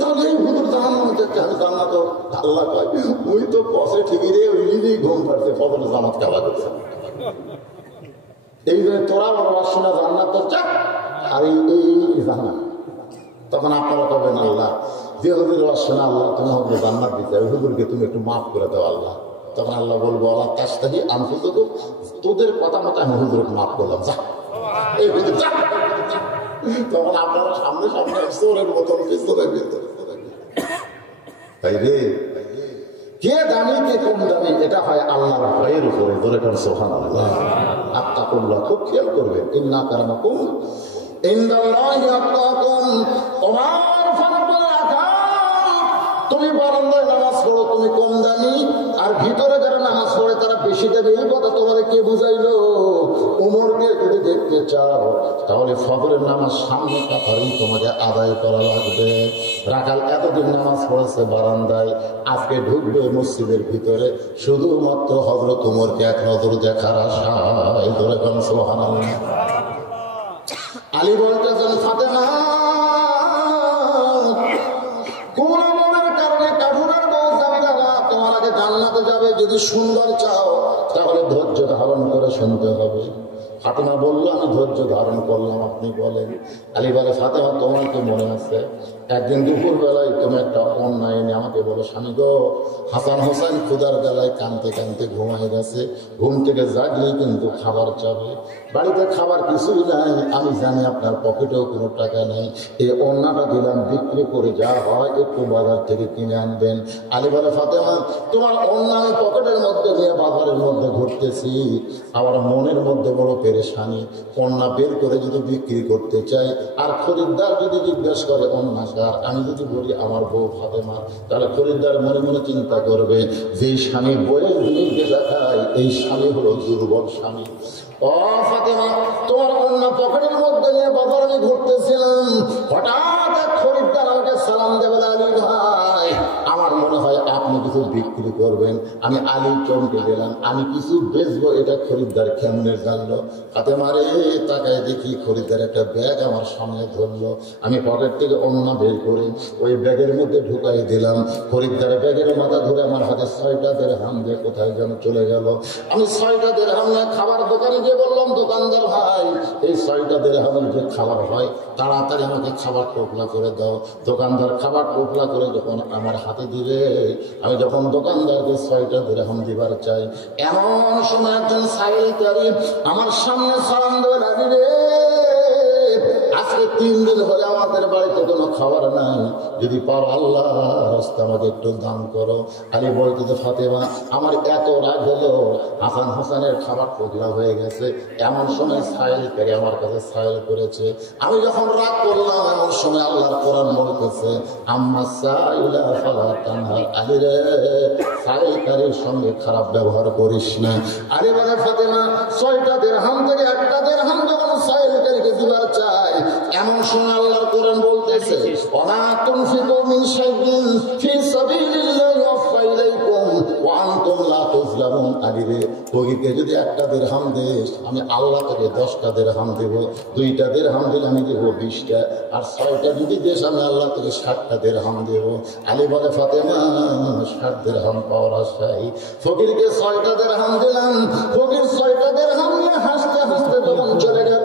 তাহলে এই হুজুর জাহান্নামে যাচ্ছে, আমি জান্নাত। আল্লাহ কয় ওই তো কষে ঠিকই রে, ওই নিজেই ঘুম পাড়ছে ফজরের জামাত কাবা করছে। এই জন্য তোরা ওয়াজ শোনা জান্নাত তোর চাক আর এই জান্নাত। তখন আপনারা কবেন আল্লাহ যে হুজুর ওয়াজ শোনা আল্লাহ তুমি আমাকে জান্নাত দিতে, ওই হুজুরকে তুমি একটু মাফ করে দাও আল্লাহ। তখন আল্লাহ বলবো আল্লাহ তাস্তাহি আনফুসুকুম, তোদের কথা মতো আমি হুজুরকে মাফ করলাম, যা এই হুজুর যা। তখন আপনারা সামনে সামনে চোরের মতন পিছনে ভিতরে। তাই রে কে দামি কে কম দামি এটা হয় আল্লাহর ভয়ের উপরে। ধরে করেন সুবহানাল্লাহ। আত্তাকুল্লাহ খুব খেয়াল করবেন। ইন্না কারামাকুম ইনদাল্লাহি আতকাকুম। ওমর ফারুক বলে রাখাল, তুমি বারান্দায় নামাজ পড়ো তুমি কম দামি, আর ভিতরে যারা নামাজ পড়ে তারা বেশি দেবে। এই কথা তোমার কে বুঝাইলো? উমরকে যদি দেখতে চাও তাহলে ফজরের নামাজ সামনে কাতারেই তোমাকে আদায় করা লাগবে। রাখাল এতদিন নামাজ পড়েছে বারান্দায়, আজকে ঢুকবে মসজিদের ভিতরে শুধুমাত্র হযরত উমরকে এক নজর দেখার আশায়। ধরে কোন সুবহানাল্লাহ। আলী বলতেছেন ফাতেমা কোন আমলের কারণে কাঠুরার বউ যাবে না, তোমার আগে জান্নাতে যাবে। যদি সুন্দর চাও তাহলে ধৈর্য ধারণ করে শুনতে হবে। ফাতেমা বললো আমি ধৈর্য ধারণ করলাম, আপনি বলেন। আলী বলে ফাতেমা তোমার কি মনে আছে একদিন দুপুর বেলায় তুমি একটা অন্যায় এনে আমাকে বলো স্বামী গো হাসান হোসেন ক্ষুধার বেলায় কানতে কানতে ঘুমায় গেছে, ঘুম থেকে জাগলেই কিন্তু খাবার চাবে, বাড়িতে খাবার কিছুই নাই, আমি জানি আপনার পকেটেও কোনো টাকা নেই, এই অন্যটা দিলাম বিক্রি করে যা হয় একটু বাজার থেকে কিনে আনবেন। আলী বলে ফাতেমা তোমার অন্য আমি পকেটের মধ্যে নিয়ে বাজারের মধ্যে ঘুরতেছি, আমার মনের মধ্যে বড় পেরেশানি, অন্যা বের করে যদি বিক্রি করতে চাই আর খরিদ্দার যদি জিজ্ঞেস করে অন্যা কার, আমি যদি বলি আমার বউ ফাতেমা, তাহলে খরিদ্দার মনে মনে চিন্তা করবে যে স্বামী বইয়ের জিনিস বেচা খায় এই স্বামী হলো দুর্বল স্বামী। ও ফাতেমা তোমার অন্য পকেটের মধ্যে নিয়ে বাজার আমি ঘুরতেছিলাম, হঠাৎ এক খরিদ্দার আমাকে সালাম দেবে, আলী ভাই আমার মনে হয় আপনি কিছু বিক্রি করবেন। আমি আলী চমকে গেলাম, আমি কিছু বেচবো, এটা খরিদ্দার কেমনে জানলো? ফাতেমা রে তাকায় দেখি খরিদ্দার একটা ব্যাগ আমার সামনে ধরলো, আমি পকেট থেকে অন্য বের করে ওই ব্যাগের মধ্যে ঢুকাই দিলাম। খরিদ্দার ব্যাগের মাথা ধরে আমার হাতে 6টা দিরহাম দিয়ে কোথায় যেন চলে গেল। আমি 6টা দিরহাম নিয়ে খাবার দোকানে গিয়ে বললাম দোকানদার ভাই এই 6টা দিরহামের যে খাবার হয় তাড়াতাড়ি আমাকে খাবার টোপলা করে দাও। দোকানদার খাবার টোপলা করে যখন আমার হাতে দিবে, আমি যখন দোকানদারকে 6টা দিরহাম দিবার চাই, এমন সময় একজন সাইলকারী আমার সামনে সালাম দেবে, লাগি রে আজকে 3 দিন হলে আমাদের বাড়িতে কোনো খাবার নাই, যদি পারো আল্লাহ রাস্তা আমাকে একটু দান করো। আলী বলতে ফাতেমা আমার এত রাগ হলো, হাসান হাসানের খাবার পগলা হয়ে গেছে, এমন সময় সাইল করে আমার কাছে সাইল করেছে। আমি যখন রাগ করলাম এমন সময় আল্লাহর কোরআন বলতেছে আম্মা সাইলা ফালা তানহার, আলী রে সাইলকারীর সঙ্গে খারাপ ব্যবহার করিস না। আলী বলে ফাতেমা 6টা দিরহাম থেকে 1টা দিরহাম যখন সাইলকারীকে দিবার চাই এমন সময় আল্লাহর কোরআন বলতেছে ওয়া তুনফিকু মিন শাইইন ফি সাবিলিল্লাহি ওয়াফা ইলাইকুম ওয়া আনতুম লা তুজলামুন। আলী রে ফকিরকে যদি 1টা দিরহাম দেস আমি আল্লাহ থেকে 10টা দিরহাম দেব, 2টা দিরহাম দিলে আমি দেব 20টা, আর 6টা যদি দেশ আমি আল্লাহ থেকে 60টা দিরহাম দেব। আলী বলে ফাতেমা 60 দিরহাম পাওয়ার আশায় ফকিরকে 6টা দিরহাম দিলাম। ফকির 6টা দিরহাম নিয়ে হাসতে হাসতে যখন চলে গেল,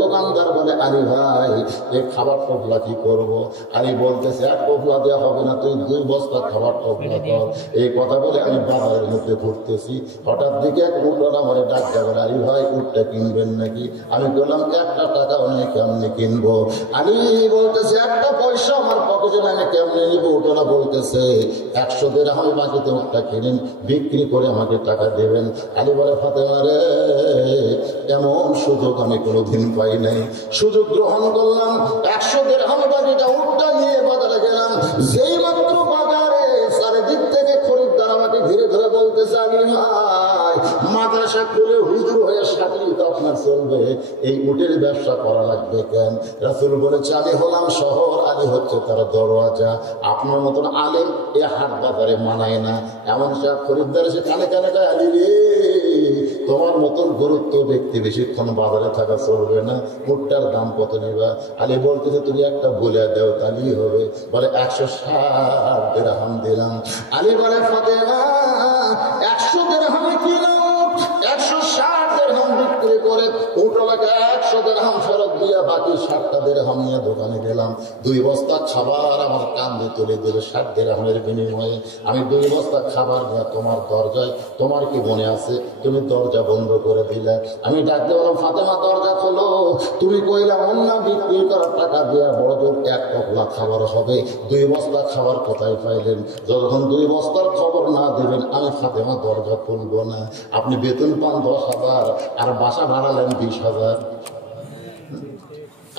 দোকানদার বলে আলী ভাই এই খাবার টোপলা কি করবো? আলী বলতেছে 1 টোপলা দেওয়া হবে না, তুই 2 বস্তা খাবার টোপলা কর। এই কথা বলে আমি বাজারের মধ্যে ঘুরতেছি, হঠাৎ দিকে এক উঠলো আমার ডাক যাবেন আলী ভাই উঠটা কিনবেন নাকি? আমি বললাম 1টা টাকাও নেই, কেমনি কিনবো? আলী বলতেছে 1টা পয়সা আমার পকেটে নাই, কেমনে নিবো? উঠোলা বলতেছে 100 দিরহাম বাকিতে উঠটা কিনেন, বিক্রি করে আমাকে টাকা দেবেন। আলী বলে ফাতেমা রে এমন সুযোগ আমি কোনোদিন পাই নাই, সুযোগ গ্রহণ করলাম। 100 দিরহাম বাকিটা উঠটা নিয়ে বাজারে গেলাম। যেই মাত্র বাজারে চারিদিক থেকে খরিদ্দার আমাকে ঘিরে ধরে বলতেছে আলী ভাই মাদ্রাসা খুলে হুজুর হয়ে সাথী তো আপনার চলবে, এই উটের ব্যবসা করা লাগবে কেন? রাসূল বলেছে আমি হলাম শহর, আলী হচ্ছে তার দরওয়াজা। আপনার মতন আলেম এ হাট বাজারে মানায় না। এমন সব খরিদ্দার এসে কানে কানে গায় আলী রে তোমার মতন গুরুত্ব ব্যক্তি বেশিক্ষণ বাজারে থাকা চলবে না, উটটার দাম কত নিবা? আলী বলতেছে তুমি একটা বলে দাও তাহলেই হবে। বলে 160 দিরহাম দিলাম। আলী বলে ফাতেমা 100 দিরহামে কিনলাম, 160 দিরহাম বিক্রি করে উটলাকে 100 দিরহাম ফেরত দিয়া বাকি 60টা দিরহাম নিয়ে দোকানে গেলাম। 2 বস্তা খাবার আমার কান্দে তুলে দিলে 60 দিরহামের বিনিময়ে আমি 2 বস্তা খাবার নিয়ে তোমার দরজায়, তোমার কি মনে আছে তুমি দরজা বন্ধ করে দিলে? আমি ডাকতে বললাম ফাতেমা দরজা খোলো। তুমি কইলা অন্য বিক্রি করার টাকা দিয়া বড় জোর 1 টোপলা খাবার হবে, 2 বস্তা খাবার কোথায় পাইলেন? যখন 2 বস্তার খবর না দেবেন আমি ফাতেমা দরজা খুলবো না। আপনি বেতন পান 10,000 আর বাসা ভাড়ালেন 20,000,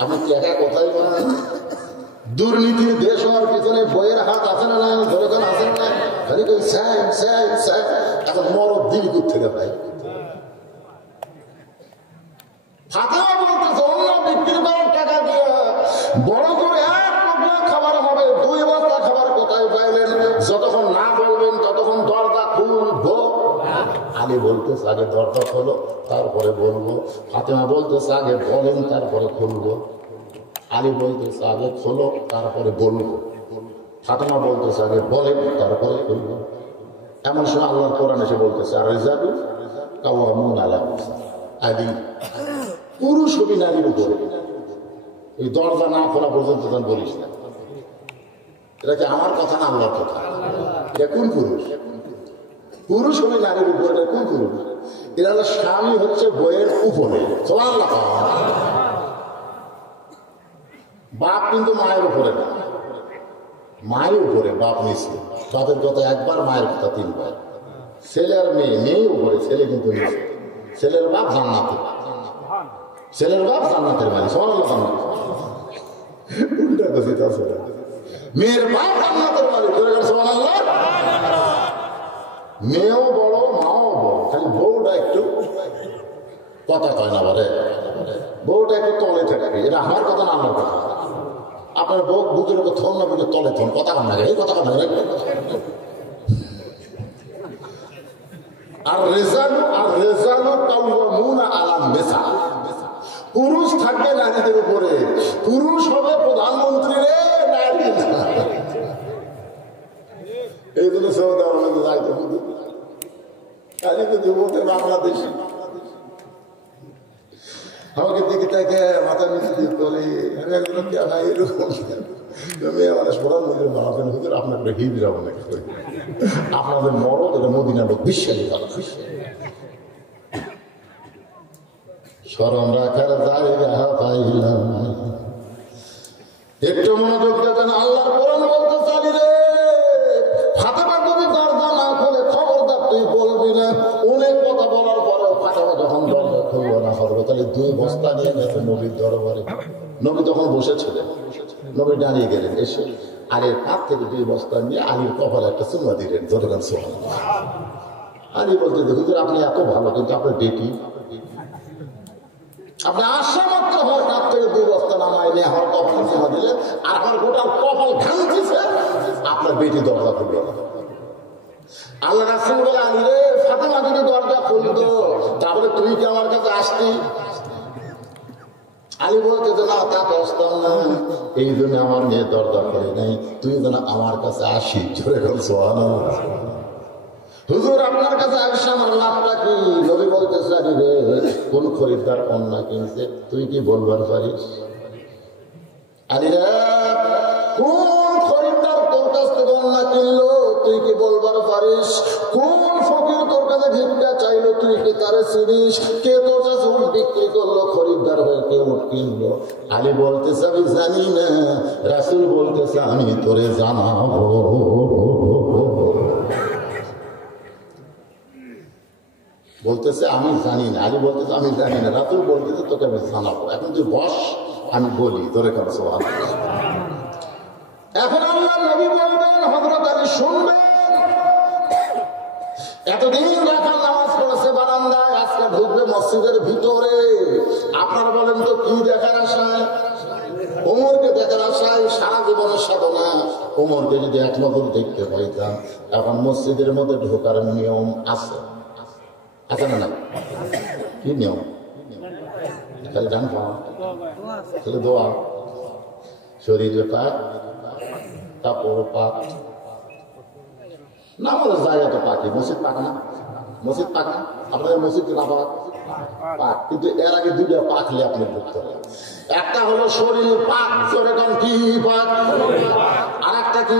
আপনি টাকা কোথায় পান? দুর্নীতির দেশ হওয়ার পিছনে বইয়ের হাত আছে না নাই? ধরেছেন আছে না? খালি কই স্যার স্যার স্যার, এখন মরদ দিন দূর থেকে পাই। ফাতেমা বলতেছে অন্য বিক্রি করার টাকা দিয়ে বড় করে 1 টোপলা খাবার হবে, 2 বস্তা খাবার কোথায় পাইলেন? যতক্ষণ না বলবেন ততক্ষণ দরজা খুলবো। আলী বলতেছে আগে দরজা খোলো তারপরে বলবো। ফাতেমা বলতেছে আগে বলেন তারপরে খুলবো। আলী বলতেছে আগে খোলো তারপরে বলবো। ফাতেমা বলতেছে আগে বলেন তারপরে খুলবো। এমন সময় আল্লাহর কোরআন এসে বলতেছে আর রিজালু কাওয়ামুন আলা নিসা। আলী পুরুষ হবি নারীর উপরে, ওই দরজা না খোলা পর্যন্ত তখন বলিস না। এটা কি আমার কথা না আল্লাহর কথা? এটা কোন পুরুষ? পুরুষ হবি নারীর উপরে, এটা কোন পুরুষ? এরা হলো স্বামী হচ্ছে বইয়ের উপরে। সুবহানাল্লাহ। বাপ কিন্তু মায়ের উপরে না, মায়ের উপরে বাপ নিচে। বাপের কথা একবার, মায়ের কথা 3 বার। ছেলে আর মেয়ে, মেয়ে উপরে, ছেলে কিন্তু নিচে। ছেলের বাপ জান্নাতে, ছেলের বাপ জান্নাতের মালিক। সুবহানাল্লাহ। উল্টা কথা আছে, মেয়ের বাপ জান্নাতের মালিক। সুবহানাল্লাহ। মেয়েও বড় মাও বড়, খালি বউটা একটু কথা কয় না বারে, বউটা একটু তলে থাকবে। এটা আমার কথা না আমার কথা। আপনার বউ বুকের উপর থন না, বুকের তলে থন, কথা কন না, এই কথা কন না। আর রেজালু কাওয়ামুনা আলা নিসা, পুরুষ থাকবে নারীদের উপরে। পুরুষ হবে প্রধানমন্ত্রী রে, নারী না। এই জন্য সৌদি আরবে যাইতে হবে, কাজে কিন্তু বলতে বাংলাদেশি আমাকে দিকে তাকে মাথা নিচে দিয়ে তোলে। এরকম মেয়ে মানুষ প্রধানমন্ত্রী বানাবেন হুজুর, আপনার হিজরা অনেক আপনাদের মরদ, এটা মদিনা লোক বিশ্বাসী ভালো। স্মরণ রাখার জায়গা পাইলাম, একটু মনোযোগ দেন। আল্লাহর কোরআন বলতে চালি রে, ফাতেমা যদি দরজা না খুলে খবরদার তুই বলবি না। অনেক কথা বলার পরেও ফাতেমা যখন দরজা খুলবো না, হবে তাহলে 2 বস্তা নিয়ে গেছে নবীর দরবারে। নবী তখন বসেছিলেন, নবী দাঁড়িয়ে গেলেন, এসে আলীর কাছ থেকে 2 বস্তা নিয়ে আলীর কপালে একটা চুমা দিলেন। ধরে সুবহানাল্লাহ। আলী বলতে হুজুর আপনি এত ভালো, কিন্তু আপনার বেটি, আপনি আসা মাত্র হওয়ার কাছ থেকে 2 বস্তা নামাই নিয়ে আমার কপাল চুমা দিলেন, আর আমার গোটা কপাল ভাঙতেছে, আপনার বেটি দরজা খুলবে না। আল্লাহ রাসূল বলে, আলী রে, ফাতেমা যদি দরজা খুলতো তাহলে তুই কি আমার কাছে আসতি? আলী বলতে যে না, তা তো আসতাম না, এই জন্য আমার মেয়ে দরজা করে নাই, তুই যেন আমার কাছে আসি। জোরে বল সুবহানাল্লাহ। হুজুর আপনার কাছে আসছে আমার লাভটা কি? নবী বলতেছে, আলী রে, কোন খরিদ্দার অন্যা কিনছে তুই কি বলবার পারিস? আলী রে, কোন খরিদ্দার তোর কাছ থেকে অন্যা কিনলো তুই কি বলবার পারিস? কোন ফকির তোর কাছে ভিক্ষা চাইলো তুই কি তারে চিনিস? কে তোর কাছে উট বিক্রি করলো খরিদ্দার হয়ে, কে উট কিনলো? আলী বলতেছে আমি জানি না। রাসূল বলতেছে আমি তোরে জানাবো। বলতেছে আমি জানি না। আলী বলতেছে আমি জানি না। রাসূল বলতেছে তোকে আমি জানাবো। এখন তুই বস, আমি বলি। তোরে কাছে সুবহানাল্লাহ। এখন আল্লাহর নবী বলবেন, হযরত আলী শুনবেন। এতদিন রাখাল নামাজ পড়েছে বারান্দায়, আজকে ঢুকবে মসজিদের ভিতরে। আপনারা বলেন তো কি দেখার আশায়? ওমরকে দেখার আশায় সারা জীবনের সাধনা। ওমরকে যদি এক নজর দেখতে পাইতাম। এখন মসজিদের মধ্যে ঢোকার নিয়ম আছে, আছে না? না, কি নিয়ম? খালি ডান পা, খালি দোয়া, শরীরে পাক, কাপড় পাক, না আমাদের জায়গা তো পাকি। মসজিদ পাক না? মসজিদ পাক না? আপনাদের মসজিদ না পাক, কিন্তু এর আগে 2টা পাকলে আপনি ঢুকতে হবে। একটা হলো শরীর পাক, যেরকম কি পাক, আর একটা কি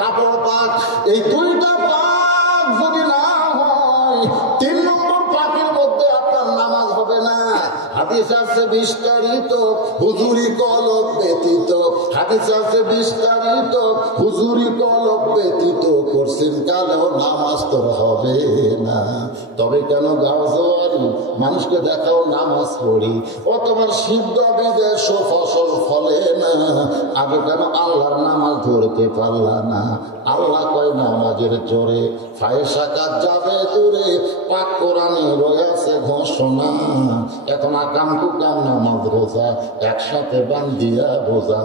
কাপড় পাক। এই 2টা পাক যদি না হয়, 3 নম্বর পাকের মধ্যে আপনার নামাজ হবে না। হাদিস আছে বিস্তারিত, হুজুরি কলব ব্যতীত। হাদিস আছে বিস্তারিত, হুজুরি কলব ব্যতীত করছেন কালো নামাজ তো হবে না। তবে কেন গাও জোয়ারি, মানুষকে দেখাও নামাজ পড়ি, অতবার সিদ্ধ বিদেশ ফসল ফলে না। আগে কেন আল্লাহর নামাজ ধরতে পারলা না? আল্লাহ কয় নামাজের জোরে ফায়সা কাজ যাবে দূরে, পাক কোরআনে রয়েছে ঘোষণা। এখন আকাম কুকাম নামাজ রোজা একসাথে বান্ধিয়া বোঝা,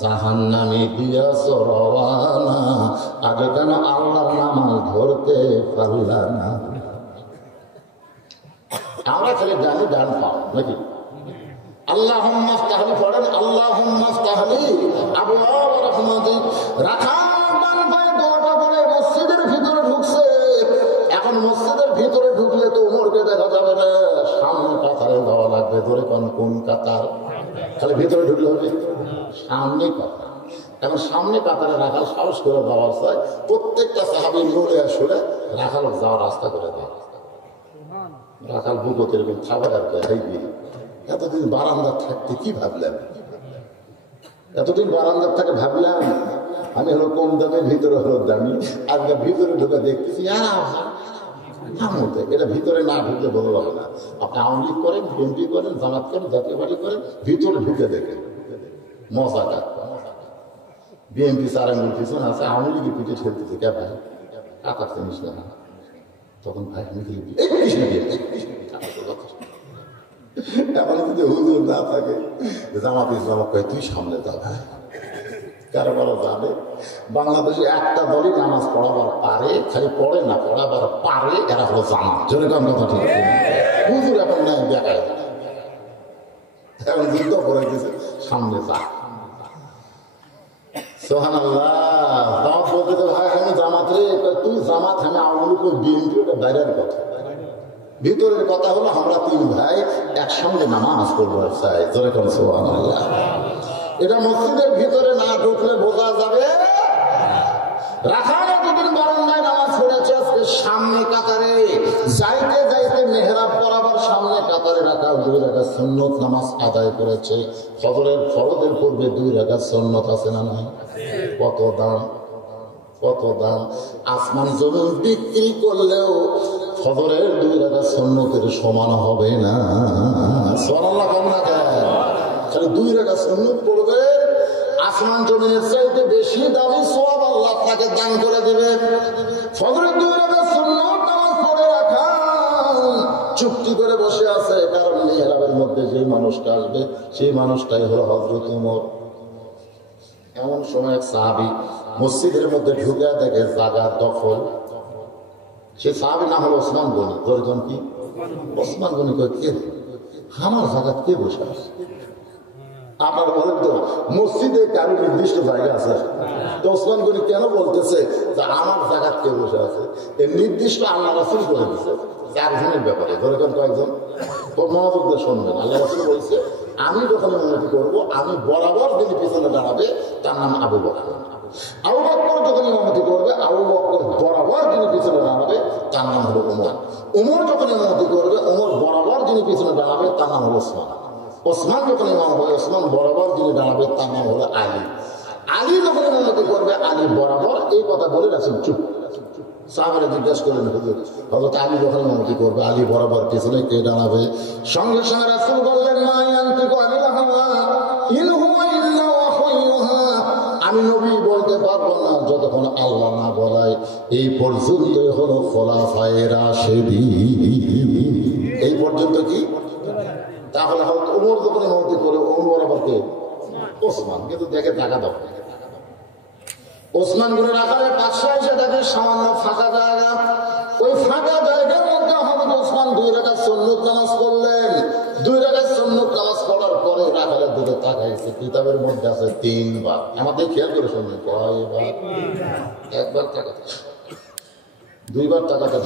জাহান্নামে দিয়াছ রওয়ানা। আগে কেন আল্লাহর নামাজ ধরতে পারলা না? আমরা খালি জানি ডান পাও নাকি? আল্লাহুম্মা ইফতাহলি পড়েন, আল্লাহুম্মা ইফতাহলি আবওয়াব রাহমাতিক। রাখা ডান পায়ে দোয়াটা পড়ে মসজিদের ভিতরে ঢুকছে। এখন মসজিদের ভিতরে ঢুকলে তো ওমরকে দেখা যাবে না, সামনে কাতারে যাওয়া লাগবে। ধরে কোন কাতার? খালি ভিতরে ঢুকলে হবে সামনে কাতার। এখন সামনে কাতারে রাখাল সাহস করে যাওয়ার চাই। প্রত্যেকটা সাহাবী নড়ে আসলে রাখাল যাওয়ার রাস্তা করে দেয়। রাখাল বুকতে এরকম খাবার আর খাই দিয়ে। এতদিন বারান্দার থাকতে কি ভাবলাম? এতদিন বারান্দার থাকে ভাবলাম আমি হলো কম দামে, ভিতরে হলো দামি। আজকে ভিতরে ঢুকে দেখতেছি এটা ভিতরে না ঢুকলে বড় হবে না। আপনি আওয়ামী লীগ করেন, বিএনপি করেন, জামাত করেন, জাতীয় পার্টি করেন, ভিতরে ঢুকে দেখেন মজাটা। বিএনপি 4 আঙ্গুল পিছনে আছে, আওয়ামী লীগের পিঠে ঠেলতেছে। কে ভাই কাতার জিনিস না? তখন ভাই আমি এমন যদি হুজুর না থাকে, জামাত ইসলাম কয়ে তুই সামনে যা ভাই, কারো বড় যাবে। বাংলাদেশে একটা দলই নামাজ পড়াবার পারে, খালি পড়ে না, পড়াবার পারে, এরা হলো জামাত। যেরকম কথা ঠিক হুজুর এখন নাই দেখায়, এখন যুদ্ধ করে গেছে, সামনে যা। সুবহানাল্লাহ। দাওয়াত বলতে তো ভাই আমি জামাত রে, তুই জামাত, আমি আওয়ামী লীগ বিএনপি, ওটা বাইরের কথা। ভিতরের কথা হলো আমরা 3 ভাই একসঙ্গে নামাজ পড়বো চাই। যেরকম সুবহানাল্লাহ। এটা মসজিদের ভিতরে না ঢুকলে বোঝা যাবে। রাখাল দুদিন বারান্দায় নামাজ পড়েছে, আজকে সামনে কাতারে যাইতে যাইতে মেহরাব বরাবর সামনে কাতারে রাখাল 2 রাকাত সুন্নত নামাজ আদায় করেছে, ফজরের ফরজের পূর্বে 2 রাকাত সুন্নত আছে না নাই? কত দাম, কত দাম! আসমান জমিন বিক্রি করলেও ফজরের 2 রাকাত সুন্নতের সমান হবে না। সুবহানাল্লাহ কম না কেন? খালি 2 রাকাত সুন্নত পড়বে, আসমান জমিনের চাইতে বেশি দামি সওয়াব আল্লাহ আপনাকে দান করে দিবে। ফজরের 2 রাকাত সুন্নত নামাজ পড়ে রাখা চুক্তি করে বসে আছে, কারণ মিহরাবের মধ্যে যে মানুষটা আসবে সেই মানুষটাই হলো হযরত ওমর। এমন সময় এক সাহাবী মসজিদের মধ্যে ঢুকে দেখে জায়গা দখল। সে সাহাবী নাম হলো ওসমান গনি। ধরেছেন কি? ওসমান গনি কয়, কে আমার জায়গা কে বসে আছে? আপনার বলেন তো, মসজিদে কারো নির্দিষ্ট জায়গা আছে? তো ওসমান গনি কেন বলতেছে যে আমার জায়গা কে বসে আছে? এই নির্দিষ্ট আল্লাহ রাসূল করে দিচ্ছে 4 জনের ব্যাপারে। ধরেছেন কয়েকজন? মনোযোগ দিয়ে শুনবেন। আল্লাহ রাসূল বলছে, আমি যখন ইমামতি করবো, আমি বরাবর যিনি পিছনে দাঁড়াবে তার নাম আবু বকর। আবু বকর যখন ইমামতি করবে, আবু বকর বরাবর যিনি পিছনে দাঁড়াবে তার নাম হলো ওমর। ওমর যখন ইমামতি করবে, ওমর বরাবর যিনি পিছনে দাঁড়াবে তার নাম হলো ওসমান। ওসমান যখন ইমাম হবে, ওসমান বরাবর যিনি দাঁড়াবে তার নাম হলো আলী। আলী যখন ইমামতি করবে, আলী বরাবর। এই কথা বলে রাসূল চুপ। সাহাবারা জিজ্ঞাসা করলেন, হুজুর হযরত আলী যখন ইমামতি করবে, আলী বরাবর পিছনে কে দাঁড়াবে? সঙ্গে সঙ্গে রাসূল বললেন, মা ইয়ানতিকু আনিল হাওয়া ইন হুয়া ইল্লা ওয়াহয়ুহা। আমি নবী বলতে পারবো না যতক্ষণ আল্লাহ না বলায়। এই পর্যন্তই হলো খোলাফায়ে রাশিদিন। এই পর্যন্ত কি? তাহলে হয়তো ওমর যখন ইমামতি করে, ওমর বরাবর কে? ওসমান। কিন্তু দেখে টাকা দাও, ওসমান গুলো রাখালে পাশে এসে দেখে সামান্য ফাঁকা জায়গা। ওই ফাঁকা জায়গার মধ্যে হযরত ওসমান 2 রাকাত সুন্নত নামাজ পড়লেন। 2 রাকাত সুন্নত নামাজ পড়ার পরে রাখালের দিকে তাকাইছে, কিতাবের মধ্যে আছে 3 বার। আমাদের খেয়াল করে শুনবেন, কয়বার? 1 বার তাকাতে, 2 বার তাকাতে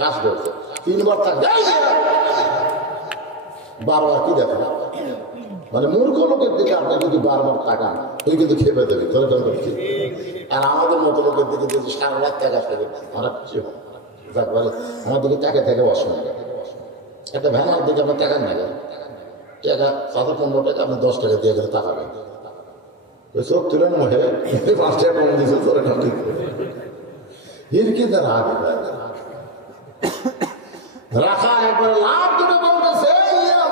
কাজ করছে, 3 বার তাকাতে, বারবার কি দেখা? মানে মূর্খ লোকের দিকে আপনি যদি বারবার তাকান, তুই কিন্তু খেপে দেবে। আর আমাদের মতো লোকের দিকে যদি সারা রাত টাকা থাকে, আমরা কিছু যাক বলে আমার দিকে টাকা থেকে অসুবিধা। একটা ভ্যানার দিকে আপনার টাকা না গেল, টাকা 7-15 টাকা আপনি 10 টাকা দিয়ে গেলে তাকাবেন, চোখ তুলেন মহে 5 টাকা কম দিয়েছে তোর ঠিক হিরকি দ্বারা আগে রাখা একবার লাভ দুটো বলতেছে,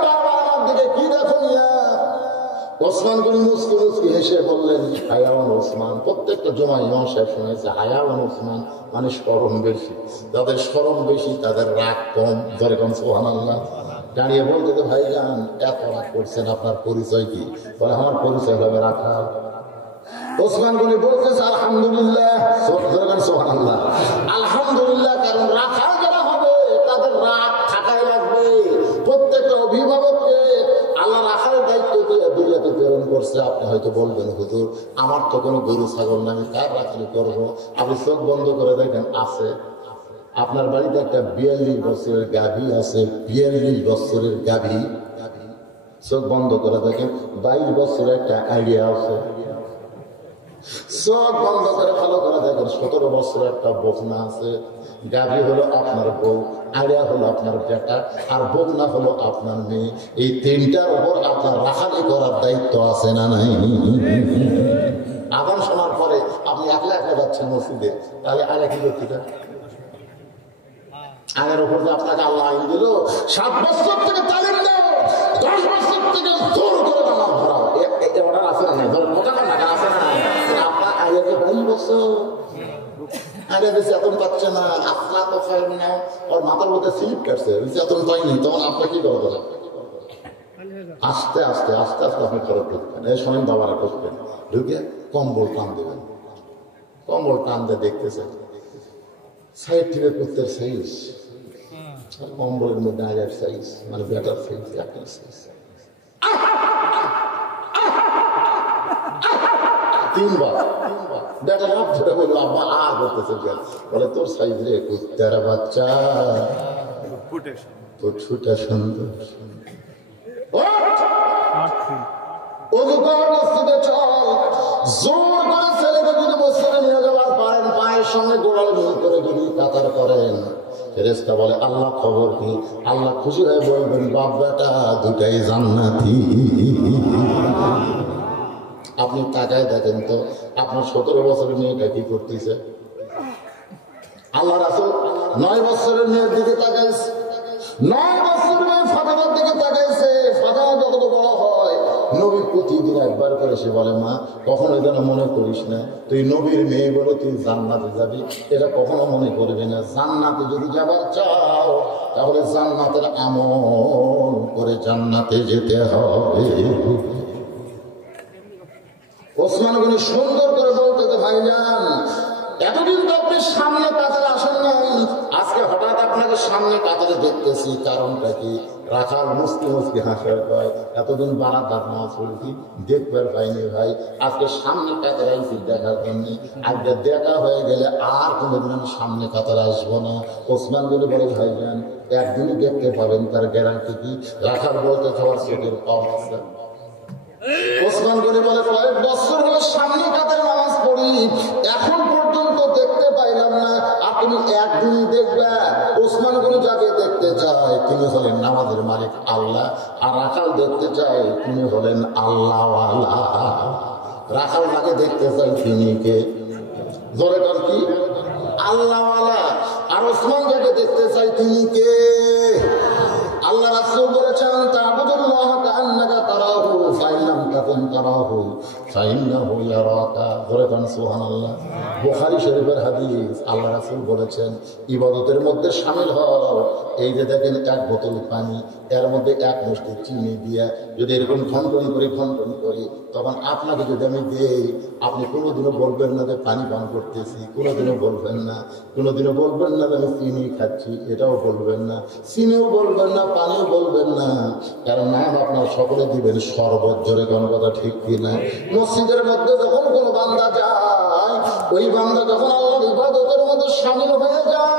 বারবার আমার দিকে কি দেখো ইয়া। ওসমান গনি মুসকি মুসকি হেসে বললেন, হায়াওয়ান ওসমান। প্রত্যেকটা জমা ইমাম সাহেব শুনেছে হায়াওয়ান ওসমান মানে শরম বেশি। যাদের শরম বেশি তাদের রাগ কম। ধরে কম সুবহানাল্লাহ। দাঁড়িয়ে বলতে তো ভাইজান এত রাগ করছেন, আপনার পরিচয় কি? বলে আমার পরিচয় হবে রাখা। ওসমান গনি বলতেছে আলহামদুলিল্লাহ। সুবহানাল্লাহ, আলহামদুলিল্লাহ। কারণ রাখা যারা হবে তাদের রাগ থাকাই লাগবে। প্রত্যেকটা অভিভাবককে আল্লাহ রাখার দায়িত্ব দিয়ে দুনিয়াতে প্রেরণ করছে। আপনি হয়তো বলবেন, হুজুর আমার তো কোনো গরু ছাগল না, আমি কার রাখালি করবো? আপনি চোখ বন্ধ করে দেখেন, আছে। আপনার বাড়িতে একটা 42 বছরের গাভী আছে, 42 বছরের গাভী। চোখ বন্ধ করে দেখেন, 22 বছরের একটা আইডিয়া আছে। চোখ বন্ধ করে ভালো করে দেখেন, 17 বছরের একটা বকনা আছে। গাভী হলো আপনার বউ, আইডিয়া হলো আপনার বেটা, আর বকনা হলো আপনার মেয়ে। এই 3টার উপর আপনার রাখালি করার দায়িত্ব আছে না নাই? আগাম শোনার পরে আপনি একলা একলা যাচ্ছেন মসজিদে, তাহলে আগে কি করতে? আগের উপর যে আপনাকে আল্লাহ আইন দিল, 7 বছর থেকে তালিম দাও, 10 বছর থেকে জোর করে নামাজ ধরাও। এটা অর্ডার আছে না? ধরুন মোটা না আছে না? আপনার আগে 22 বছর আগে যে চেতন পাচ্ছে না, আপনার তো ফাইন না, ওর মাথার মধ্যে স্লিপ কাটছে, চেতন পাইনি, তখন আপনার কি করবো? আস্তে আস্তে আস্তে আস্তে আপনি খরচ ঢুকবেন। এই সময় বাবারা ঢুকবেন, ঢুকে কম্বল টান দেবেন। কম্বল টান দিয়ে দেখতেছেন সাইড থেকে কুত্তের সাইজ, কম্বলের মধ্যে আয়ার সাইজ, মানে বেটার সাইজ, একটা সাইজ। 3 বার বেটা লাভ ধরে বললো, আব্বা আর করতেছে বলে, তোর সাইজ রে কুত্তার বাচ্চা, তোর ছুটা সুন্দর। জোর করে ছেলেকে যদি মসজিদে নিয়ে যাবার পারেন, পায়ের সঙ্গে গোড়াল মিল করে যদি কাতার করেন, ফেরেশতা বলে আল্লাহ খবর কি? আল্লাহ খুশি হয়ে বলবেন বাপ বেটা দুটাই জান্নাতি। আপনি তাকায় দেখেন তো আপনার 17 বছরের মেয়েটা কি করতেছে। আল্লাহ রাসূল 9 বছরের মেয়ের দিকে তাকাইছে, 9 বছরের মেয়ে ফাতেমার দিকে তাকাইছে। ফাতেমা যত বড় হয় নবী প্রতিদিন একবার করে সে বলে মা কখনো যেন মনে করিস না তুই নবীর মেয়ে বলে তুই জান্নাতে যাবি, এটা কখনো মনে করবি না। জান্নাতে যদি যাবার চাও তাহলে জান্নাতের আমল করে জান্নাতে যেতে হবে। ওসমান গনি সুন্দর করে বলতে তো ভাইজান এতদিন তো আপনি সামনে কাতারে আসেন নাই, আজকে হঠাৎ আপনাকে সামনে কাতারে দেখতেছি, কারণটা কি? রাখাল মুস্কি মুস্কি হাসার পায় এতদিন বারান্দার নামাজ পড়েছি দেখবার পাইনি ভাই, আজকে সামনে কাতারে আইছি দেখার জন্য, আজকে দেখা হয়ে গেলে আর কোনোদিন আমি সামনে কাতারে আসবো না। ওসমান গনি বলে ভাইজান একদিনই দেখতে পাবেন তার গ্যারান্টি কি? রাখাল বলতে খাওয়ার চোখের কম আছে। ওসমান গনি বলে কয়েক বছর হলো সামনে কাতারে নামাজ পড়ি এখন পর্যন্ত দেখতে পাইলাম না, আর তুমি একদিনই দেখবা। ওসমান গনি যাকে দেখতে চায় তিনি হলেন নামাজের মালিক আল্লাহ, আর রাখাল দেখতে চায় তিনি হলেন আল্লাহওয়ালা। রাখাল যাকে দেখতে চায় তিনি কে? জোরে কর কি? আল্লাহওয়ালা। আর ওসমান যাকে দেখতে চায় তিনি কে? আল্লাহ রাসূল বলেছেন তা'বুদুল্লাহ কাআন্নাকা তারাহু ফাইন লাম তাকুন তারাহু ফাইন্নাহু ইয়ারাকা। বলেন সুবহানাল্লাহ। বুখারী শরীফের হাদিস। আল্লাহ রাসূল বলেছেন ইবাদতের মধ্যে শামিল হও এই যে দেখেন এক বোতল পানি, এর মধ্যে এক মুষ্টি চিনি দিয়া যদি এরকম ঘন্টন করি তখন আপনাকে যদি আমি দেই আপনি কোনোদিনও বলবেন না যে পানি পান করতেছি, কোনোদিনও বলবেন না, কোনোদিনও বলবেন না যে আমি চিনি খাচ্ছি, এটাও বলবেন না, চিনিও বলবেন না, পানিও বলবেন না, কারণ নাম আপনার সকলে দিবেন শরবত। জোরে কোনো কথা ঠিক কিনা? মসজিদের মধ্যে যখন কোনো বান্দা যায় ওই বান্দা যখন আল্লাহর ইবাদতের মধ্যে শামিল হয়ে যায়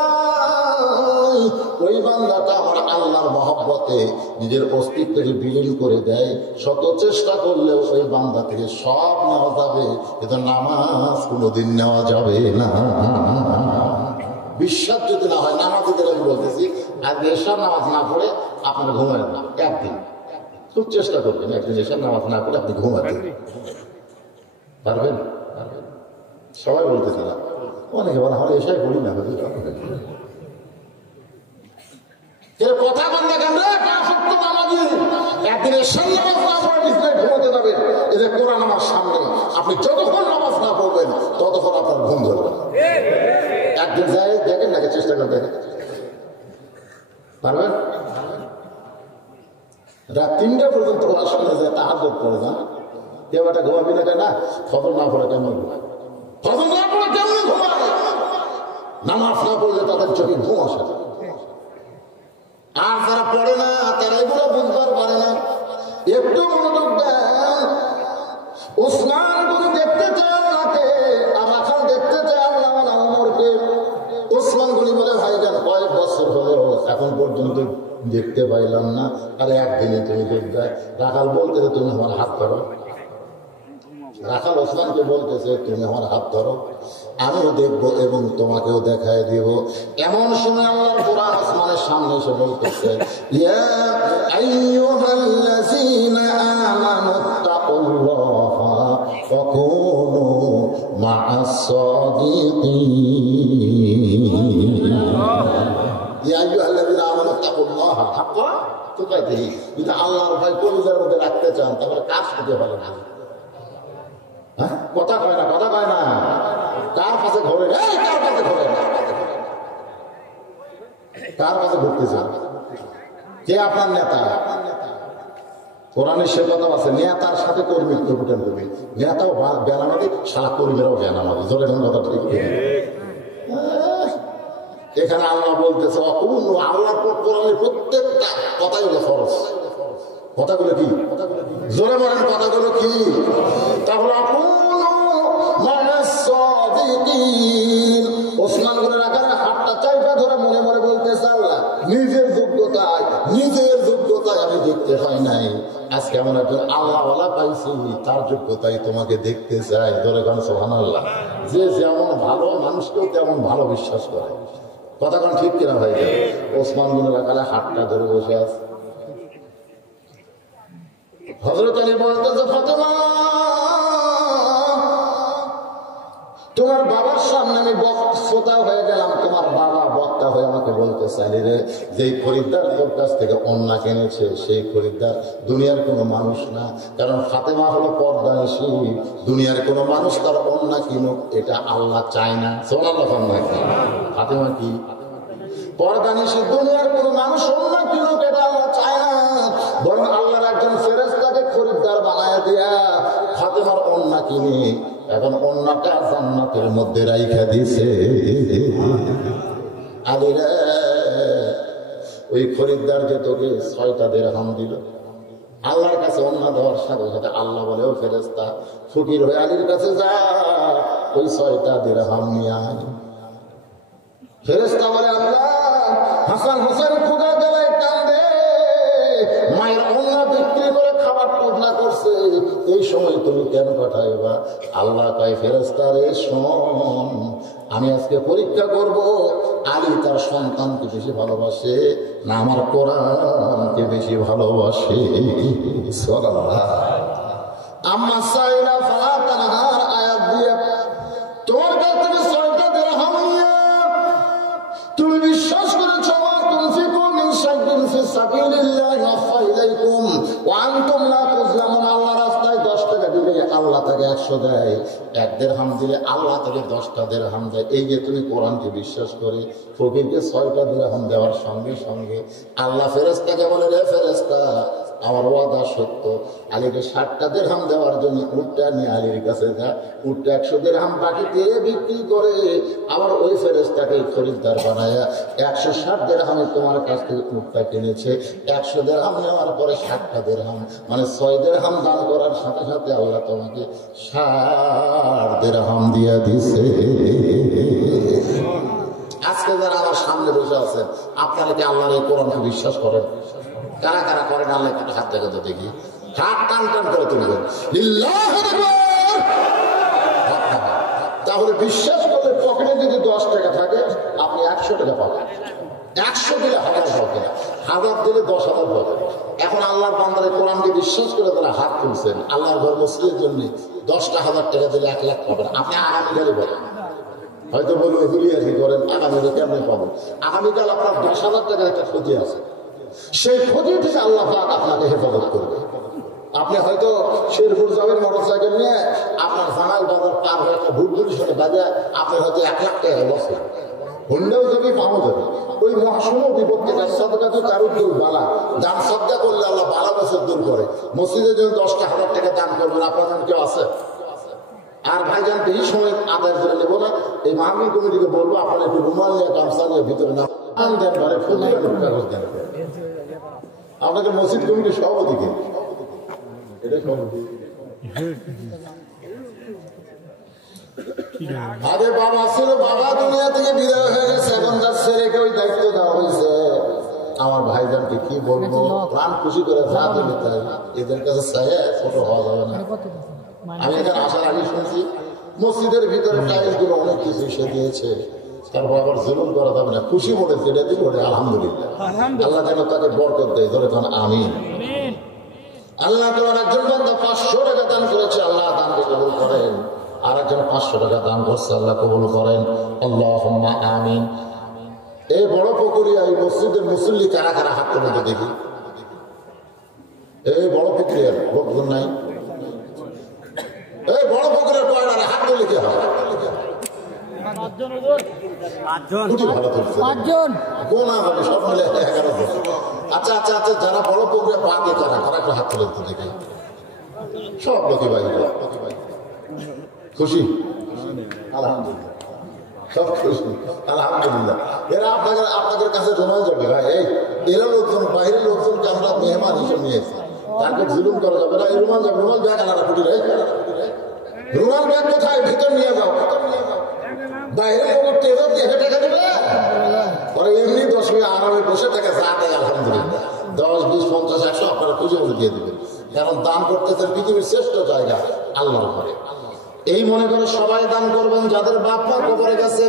ওই বান্দাটা আমার আল্লাহর মহব্বতে নিজের অস্তিত্বকে বিলীন করে দেয়। শত চেষ্টা করলেও ওই বান্দা থেকে সব নেওয়া যাবে, কিন্তু নামাজ কোনোদিন নেওয়া যাবে না। বিশ্বাস যদি না হয় নামাজীদের আমি বলতেছি আজকে এসব নামাজ না পড়ে আপনারা ঘুমাবেন না, একদিন খুব চেষ্টা করবেন একদিন এসব নামাজ না পড়ে আপনি ঘুমাতে পারবেন। সবাই বলতেছে না, অনেকে বলা হলে এসব পড়ি না কথা বল না কেন নামাজি একদিন এসব নামাজ না পড়ে বিছানায় ঘুমাতে যাবেন। এদের কোরআন আমার সামনে আপনি যতক্ষণ নামাজ না পড়বেন ততক্ষণ আপনার ঘুম ধরবে। একদিন যাই দেখেন নাকি চেষ্টা করে দেখেন পারবেন। রাত 3টা পর্যন্ত আসলে যায় তাহাজ্জুদ পড়ে যান, কেউ একটা ঘুমাবি না কেন? ফজর না পড়ে কেমন ঘুমায়? ফজর না পড়ে কেমন ঘুমায়? নামাজ না পড়লে তাদের চোখে ঘুম আসে। আর যারা পড়ে না তারা এগুলো বুঝবার পারে না। একটু মনোযোগ দেন। ওসমান গনি দেখতে চায় আল্লাহকে, আর রাখাল দেখতে চায় আল্লাহ ওমরকে। ওসমান গনি বলে ভাইজান কয়েক বছর হলো এখন পর্যন্ত দেখতে পাইলাম না, আর একদিনে তুমি দেখবে। রাখাল বলতেছে তুমি আমার হাত ধরো। রাখাল ওসমানকে বলতেছে তুমি আমার হাত ধরো, আমিও দেখবো এবং তোমাকেও দেখায় দিব। এমন সময় আল্লাহর কোরআন ওসমানের সামনে এসে বলতেছে ইয়া আইয়ুহাল্লাযীনা আমানুত্তাকুল্লাহা ওয়া কুনু মা'আস সাদিকিন। ইয়া আইয়ুহাল্লাযীনা আমানুত্তাকুল্লাহা হাক্কা তুকাতিহি। যদি আল্লাহর ভয় কলিজার মধ্যে রাখতে চান তাহলে কাজ করতে পারে না। কথা কয় না, কথা কয় না। কার কাছে ঘরে কার কাছে ঘরে কার কাছে ঘুরতেছে? কে আপনার নেতা? কোরআনের সে কথা আছে নেতার সাথে কর্মীর প্রভুটান করবে। নেতাও বেনামাজি, সারা কর্মীরাও বেনামাজি। জোরে কথা ঠিক। এখানে আল্লাহ বলতেছে আল্লাহ কোরআনের প্রত্যেকটা কথাই হলো ফরজ। কথাগুলো কি? জোরে বলেন কথাগুলো কি? তাহলে ওসমান গনি রাখার হাতটা চাইটা ধরে মনে মনে বলতেছে আল্লাহ নিজের যোগ্যতায় আমি দেখতে পাই নাই, আজকে এমন একজন আল্লাহওয়ালা পাইছি তার যোগ্যতায় তোমাকে দেখতে চাই। ধরে গান সুবহানাল্লাহ। যে যেমন ভালো মানুষকেও তেমন ভালো বিশ্বাস করে। কথা কোন ঠিক কিনা ভাই? ওসমান বিন রাকালে হাতটা ধরে বসে আছে। হযরত আলী বলতেছে, ফাতেমা তোমার বাবার সামনে আমি বক্তা হয়ে গেলাম। তোমার বাবা বক্তা হয়ে আমাকে বলতেছে, আলী রে, যেই খরিদ্দার তোর কাছ থেকে ওন্না কিনেছে সেই খরিদ্দার দুনিয়ার কোনো মানুষ না। কারণ ফাতেমা হলো পর্দানিশী, দুনিয়ার কোনো মানুষ তার ওন্না কিনুক এটা আল্লাহ চায় না। সুবহানাল্লাহ। ফাতেমা কি পর্দানিশী, দুনিয়ার কোনো মানুষ ওন্না কিনুক এটা আল্লাহ চায় না, বরং আল্লাহর একজন ফেরেশতাকে খরিদ্দার বানায় দিয়া ফাতেমার ওন্না কিনে এখন ওন্নাটা জান্নাতের মধ্যে রাইখা দিছে। আলী রে, ওই খরিদ্দার যে তোকে 6টা দিরহাম দিল, আল্লাহর কাছে ওন্না দেওয়ার সাথে সাথে আল্লাহ বলে, ও ফেরেশতা ফকির হয়ে আলীর কাছে যা, ওই 6টা দিরহাম নিয়ে আয়। ফেরেশতা বলে, আল্লাহ হাসান হোসেন খুদা গেলায় কান্দে, মায়ের ওন্না বিক্রি করে খাবার টুকলা করছে, এই সময় তুমি কেন পাঠাইবা? আল্লাহ কয়, ফেরেশতা রে শোন, আমি আজকে পরীক্ষা করব আলী তার সন্তানকে বেশি ভালোবাসে না আমার কোরআনকে বেশি ভালোবাসে। সুবহানাল্লাহ। আম্মা সাইলা ফালা তানহার আয়াত দিয়ে তোমার কাছ থেকে 6টা দিরহাম নিয়ে তুমি বিশ্বাস করেছো, মা তুনফিকু মিন শাইইন ফি সাবিলিল্লাহি ওয়াফা ইলাইকুম ওয়া আনতুম লা তুযলামুন। আল্লাহ রাস্তায় 10 টাকা দিলে আল্লাহ তাকে 100 দেয়, 1 দিরহাম দিলে আল্লাহ তাকে 10টা দিরহাম দেয়। এই যে তুমি কোরআনকে বিশ্বাস করে ফকিরকে 6টা দিরহাম দেওয়ার সঙ্গে সঙ্গে আল্লাহ ফেরেশতাকে বলে, রে ফেরেশতা, আমার ওয়াদা সত্য, আলীকে 60টা দিরহাম দেওয়ার জন্য উটটা নিয়ে আলীর কাছে যা, উটটা 100 দিরহাম বাকিতে বিক্রি করে আবার ওই ফেরেশতাকে খরিদ্দার বানায়া 160 দিরহামে তোমার কাছ থেকে উটটা কিনেছে। 100 দিরহাম নেওয়ার পরে 60টা দিরহাম, মানে 6 দিরহাম দান করার সাথে সাথে আল্লাহ তোমাকে 60 দিরহাম দিয়া দিছে। আজকে যারা আমার সামনে বসে আছেন, আপনারা কি আল্লাহর এই কোরআনকে বিশ্বাস করেন? কারা কারা করেন? আল্লাহ একটু হাত দেখে তো দেখি, হাত টান টান করে তুলবেন। তাহলে বিশ্বাস করলে পকেটে যদি 10 টাকা থাকে আপনি 100 টাকা পাবেন। 100 দিলে 1000 পাবেন, 1000 দিলে 10,000 পাবেন। এখন আল্লাহর বান্দারে কোরআনকে বিশ্বাস করে তারা হাত তুলছেন, আল্লাহর ঘর মসজিদের জন্য 10টা 1000 টাকা দিলে 1 লাখ পাবেন। আপনি আগামীকালই বলেন, হয়তো বলবো হুলিয়ারি করেন, আগামীকাল কেমন পাবেন? আগামীকাল আপনার 10,000 টাকার একটা ক্ষতি আছে, সেই ক্ষতি থেকে আল্লাহ পাক আপনাকে হেফাজত করবে। আপনি হয়তো শেরপুর যাবেন মোটরসাইকেল নিয়ে, আপনার জামাল বাজার পার হয়ে একটা ভুলগুলির সাথে বাজে আপনার হয়তো 1 লাখ টাকা বসে, হন্ডেও যাবে, পামও যাবে। ওই মহাসম বিপত্তি সদকা তো কারোর দূর বালা, দান সদকা করলে আল্লাহ বালা বছর দূর করে। মসজিদের জন্য 10টা 1000 টাকা দান করবেন, আপনার কেউ আছে? আর ভাইজান এই সময় আদায় করে নেবো না, এই মাহফিল কমিটিকে বলবো আপনারা একটু রুমাল নিয়ে গামছা নিয়ে ভিতরে না দেন, পারে কাগজ দেন। আপনাকে মসজিদ কমিটির সভাপতিকে আগে বাবা ছিল, বাবা দুনিয়া থেকে বিদায় হয়ে গেছে, এখন তার ছেলেকে ওই দায়িত্ব দেওয়া হয়েছে। আমার ভাইজানকে কি বলবো, প্রাণ খুশি করে যা দিলে তাই, এদের কাছে চাই ছোট হওয়া যাবে না। আমি এখানে আসার আগে শুনছি মসজিদের ভিতরে টাইলস গুলো অনেক কিছু এসে দিয়েছে, তারপর আবার জুলুম করা যাবে না, খুশি বলে যেটা দিব আলহামদুলিল্লাহ, আল্লাহ যেন তাকে বরকত দেয়। ধরে তখন আমিন। আল্লাহ তোমার একজন বান্দা 500 টাকা দান করেছে, আল্লাহ দানকে কবুল করেন। আর একজন 500 টাকা দান করছে, আল্লাহ কবুল করেন। আল্লাহুম্মা আমিন। এই বড় পুকুরিয়া এই মসজিদের মুসল্লি কারা কারা হাত তুলে দেখি? এই বড় পুকুরিয়ার লোকজন নাই? এই বড় পুকুরের কয়নারে হাত তুলে কি হবে? আচ্ছা আচ্ছা আচ্ছা, যারা বড় পুকুরে পা দিয়ে তারা একটু হাত তুলে দেখি। সব লোকে বাইরে খুশি, আলহামদুলিল্লাহ, সব খুশি, আলহামদুলিল্লাহ। এরা আপনাদের কাছে রোমাল যাবে ভাই, এরা লোকজন বাইরের লোকজনকে আমরা মেহমান হিসেবে নিয়েছি, তাকে জুলুম করা যাবে না। এই রুমাল যাবে, রুমাল ব্যাগ আনারা কুটি রে, রুমাল ব্যাগ কোথায়? ভিতর নিয়ে যাও। বাইরে লোক টেবিল দিয়ে টাকা দেবে, পরে এমনি 10 মিনিট আরামে বসে থাকে, যা দেয় আলহামদুলিল্লাহ, 10, 20, 50, 100 আপনারা খুঁজে বলে দিয়ে দেবেন। কারণ দান করতেছেন পৃথিবীর শ্রেষ্ঠ জায়গা আল্লাহর ঘরে। এই মনে করে সবাই দান করবেন। যাদের বাপ মা কবরে গেছে,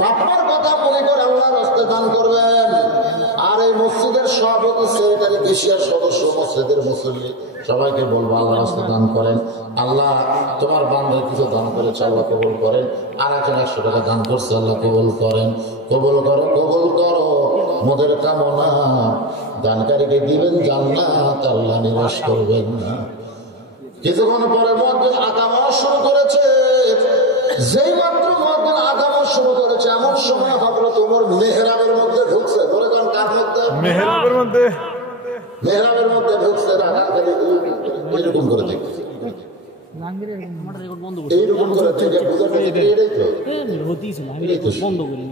বাপ মার কথা মনে করে আল্লাহর রাস্তায় দান করবেন। আর এই মসজিদের সভাপতি, সেক্রেটারি, কেশিয়ার সদস্য, মসজিদের মুসল্লি সবাইকে বলবো আল্লাহর রাস্তায় দান করেন। আল্লাহ তোমার বান্দার কিছু দান করেছে, আল্লাহ কবুল করেন। আর এখন 100 টাকা দান করছে, আল্লাহ কবুল করেন। কবুল করো, কবুল করো। মোদের কামনা দানকারীকে দিবেন জান্নাত, আল্লাহ নিরাশ করবেন না। কিছুক্ষণ পরে মুয়াজ্জিন আকামত শুরু করেছে। যেই মাত্র মুয়াজ্জিন আকামত শুরু করেছে, এমন সময় হযরত ওমর মেহরাবের মধ্যে ঢুকছে। বলে কোন কার মধ্যে? মেহরাবের মধ্যে। মেহরাবের মধ্যে ঢুকছে। এরকম করে দেখতে, এইরকম করে থেকে বুঝে ফেলে এটাই তো বন্ধ করে।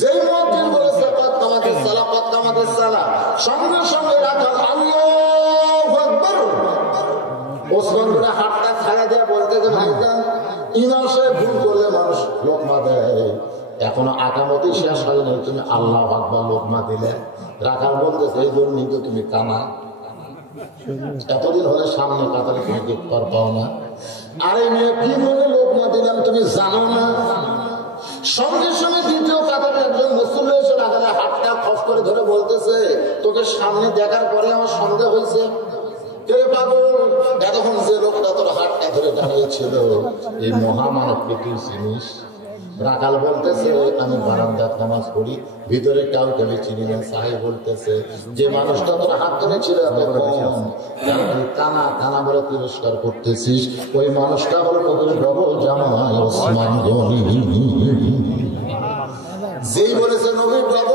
যেই মুয়াজ্জিন বলেছে কাদ্দামাতিস সালাহ, কাদ্দামাতিস সালাহ, সঙ্গে সঙ্গে রাখাল আল্লাহু আকবার। ওসমান বিন হাটটা ছাড়া দিয়ে বলতে যে ভাইজান, ইমাম সাহেব ভুল করলে মানুষ লোকমা দেয়, এখনো আকামতি শেষ হয় নাই, তুমি আল্লাহু আকবার লোকমা দিলে। রাখাল বলতেছে এই জন্যই তো তুমি কানা, এতদিন হলে সামনে কাতারে তুমি গ্রেফতার পাও না। আরে মেয়ে কি বলে লোকমা দিলাম তুমি জানো না? সঙ্গে সঙ্গে দ্বিতীয় কাতারে একজন মুসল্লি এসে রাখালে হাতটা খস করে ধরে বলতেছে, তোকে সামনে দেখার পরে আমার সন্দেহ হয়েছে। এতক্ষণ যে লোকটা তোর হাতটা ধরে দাঁড়িয়েছিল, এই মহামানবকে তুই চিনিস? রাখাল বলতেছে আমি বারান্দার নামাজ পড়ি, ভিতরে কাউকে আমি চিনি না। সাহেব বলতেছে যে মানুষটা তোর হাত ধরেছিল কানা কানা বলে তিরস্কার করতেছিস, ওই মানুষটা হল তোদের ডবল জামাই ওসমান গনি। যেই বলেছে নবীর ডবল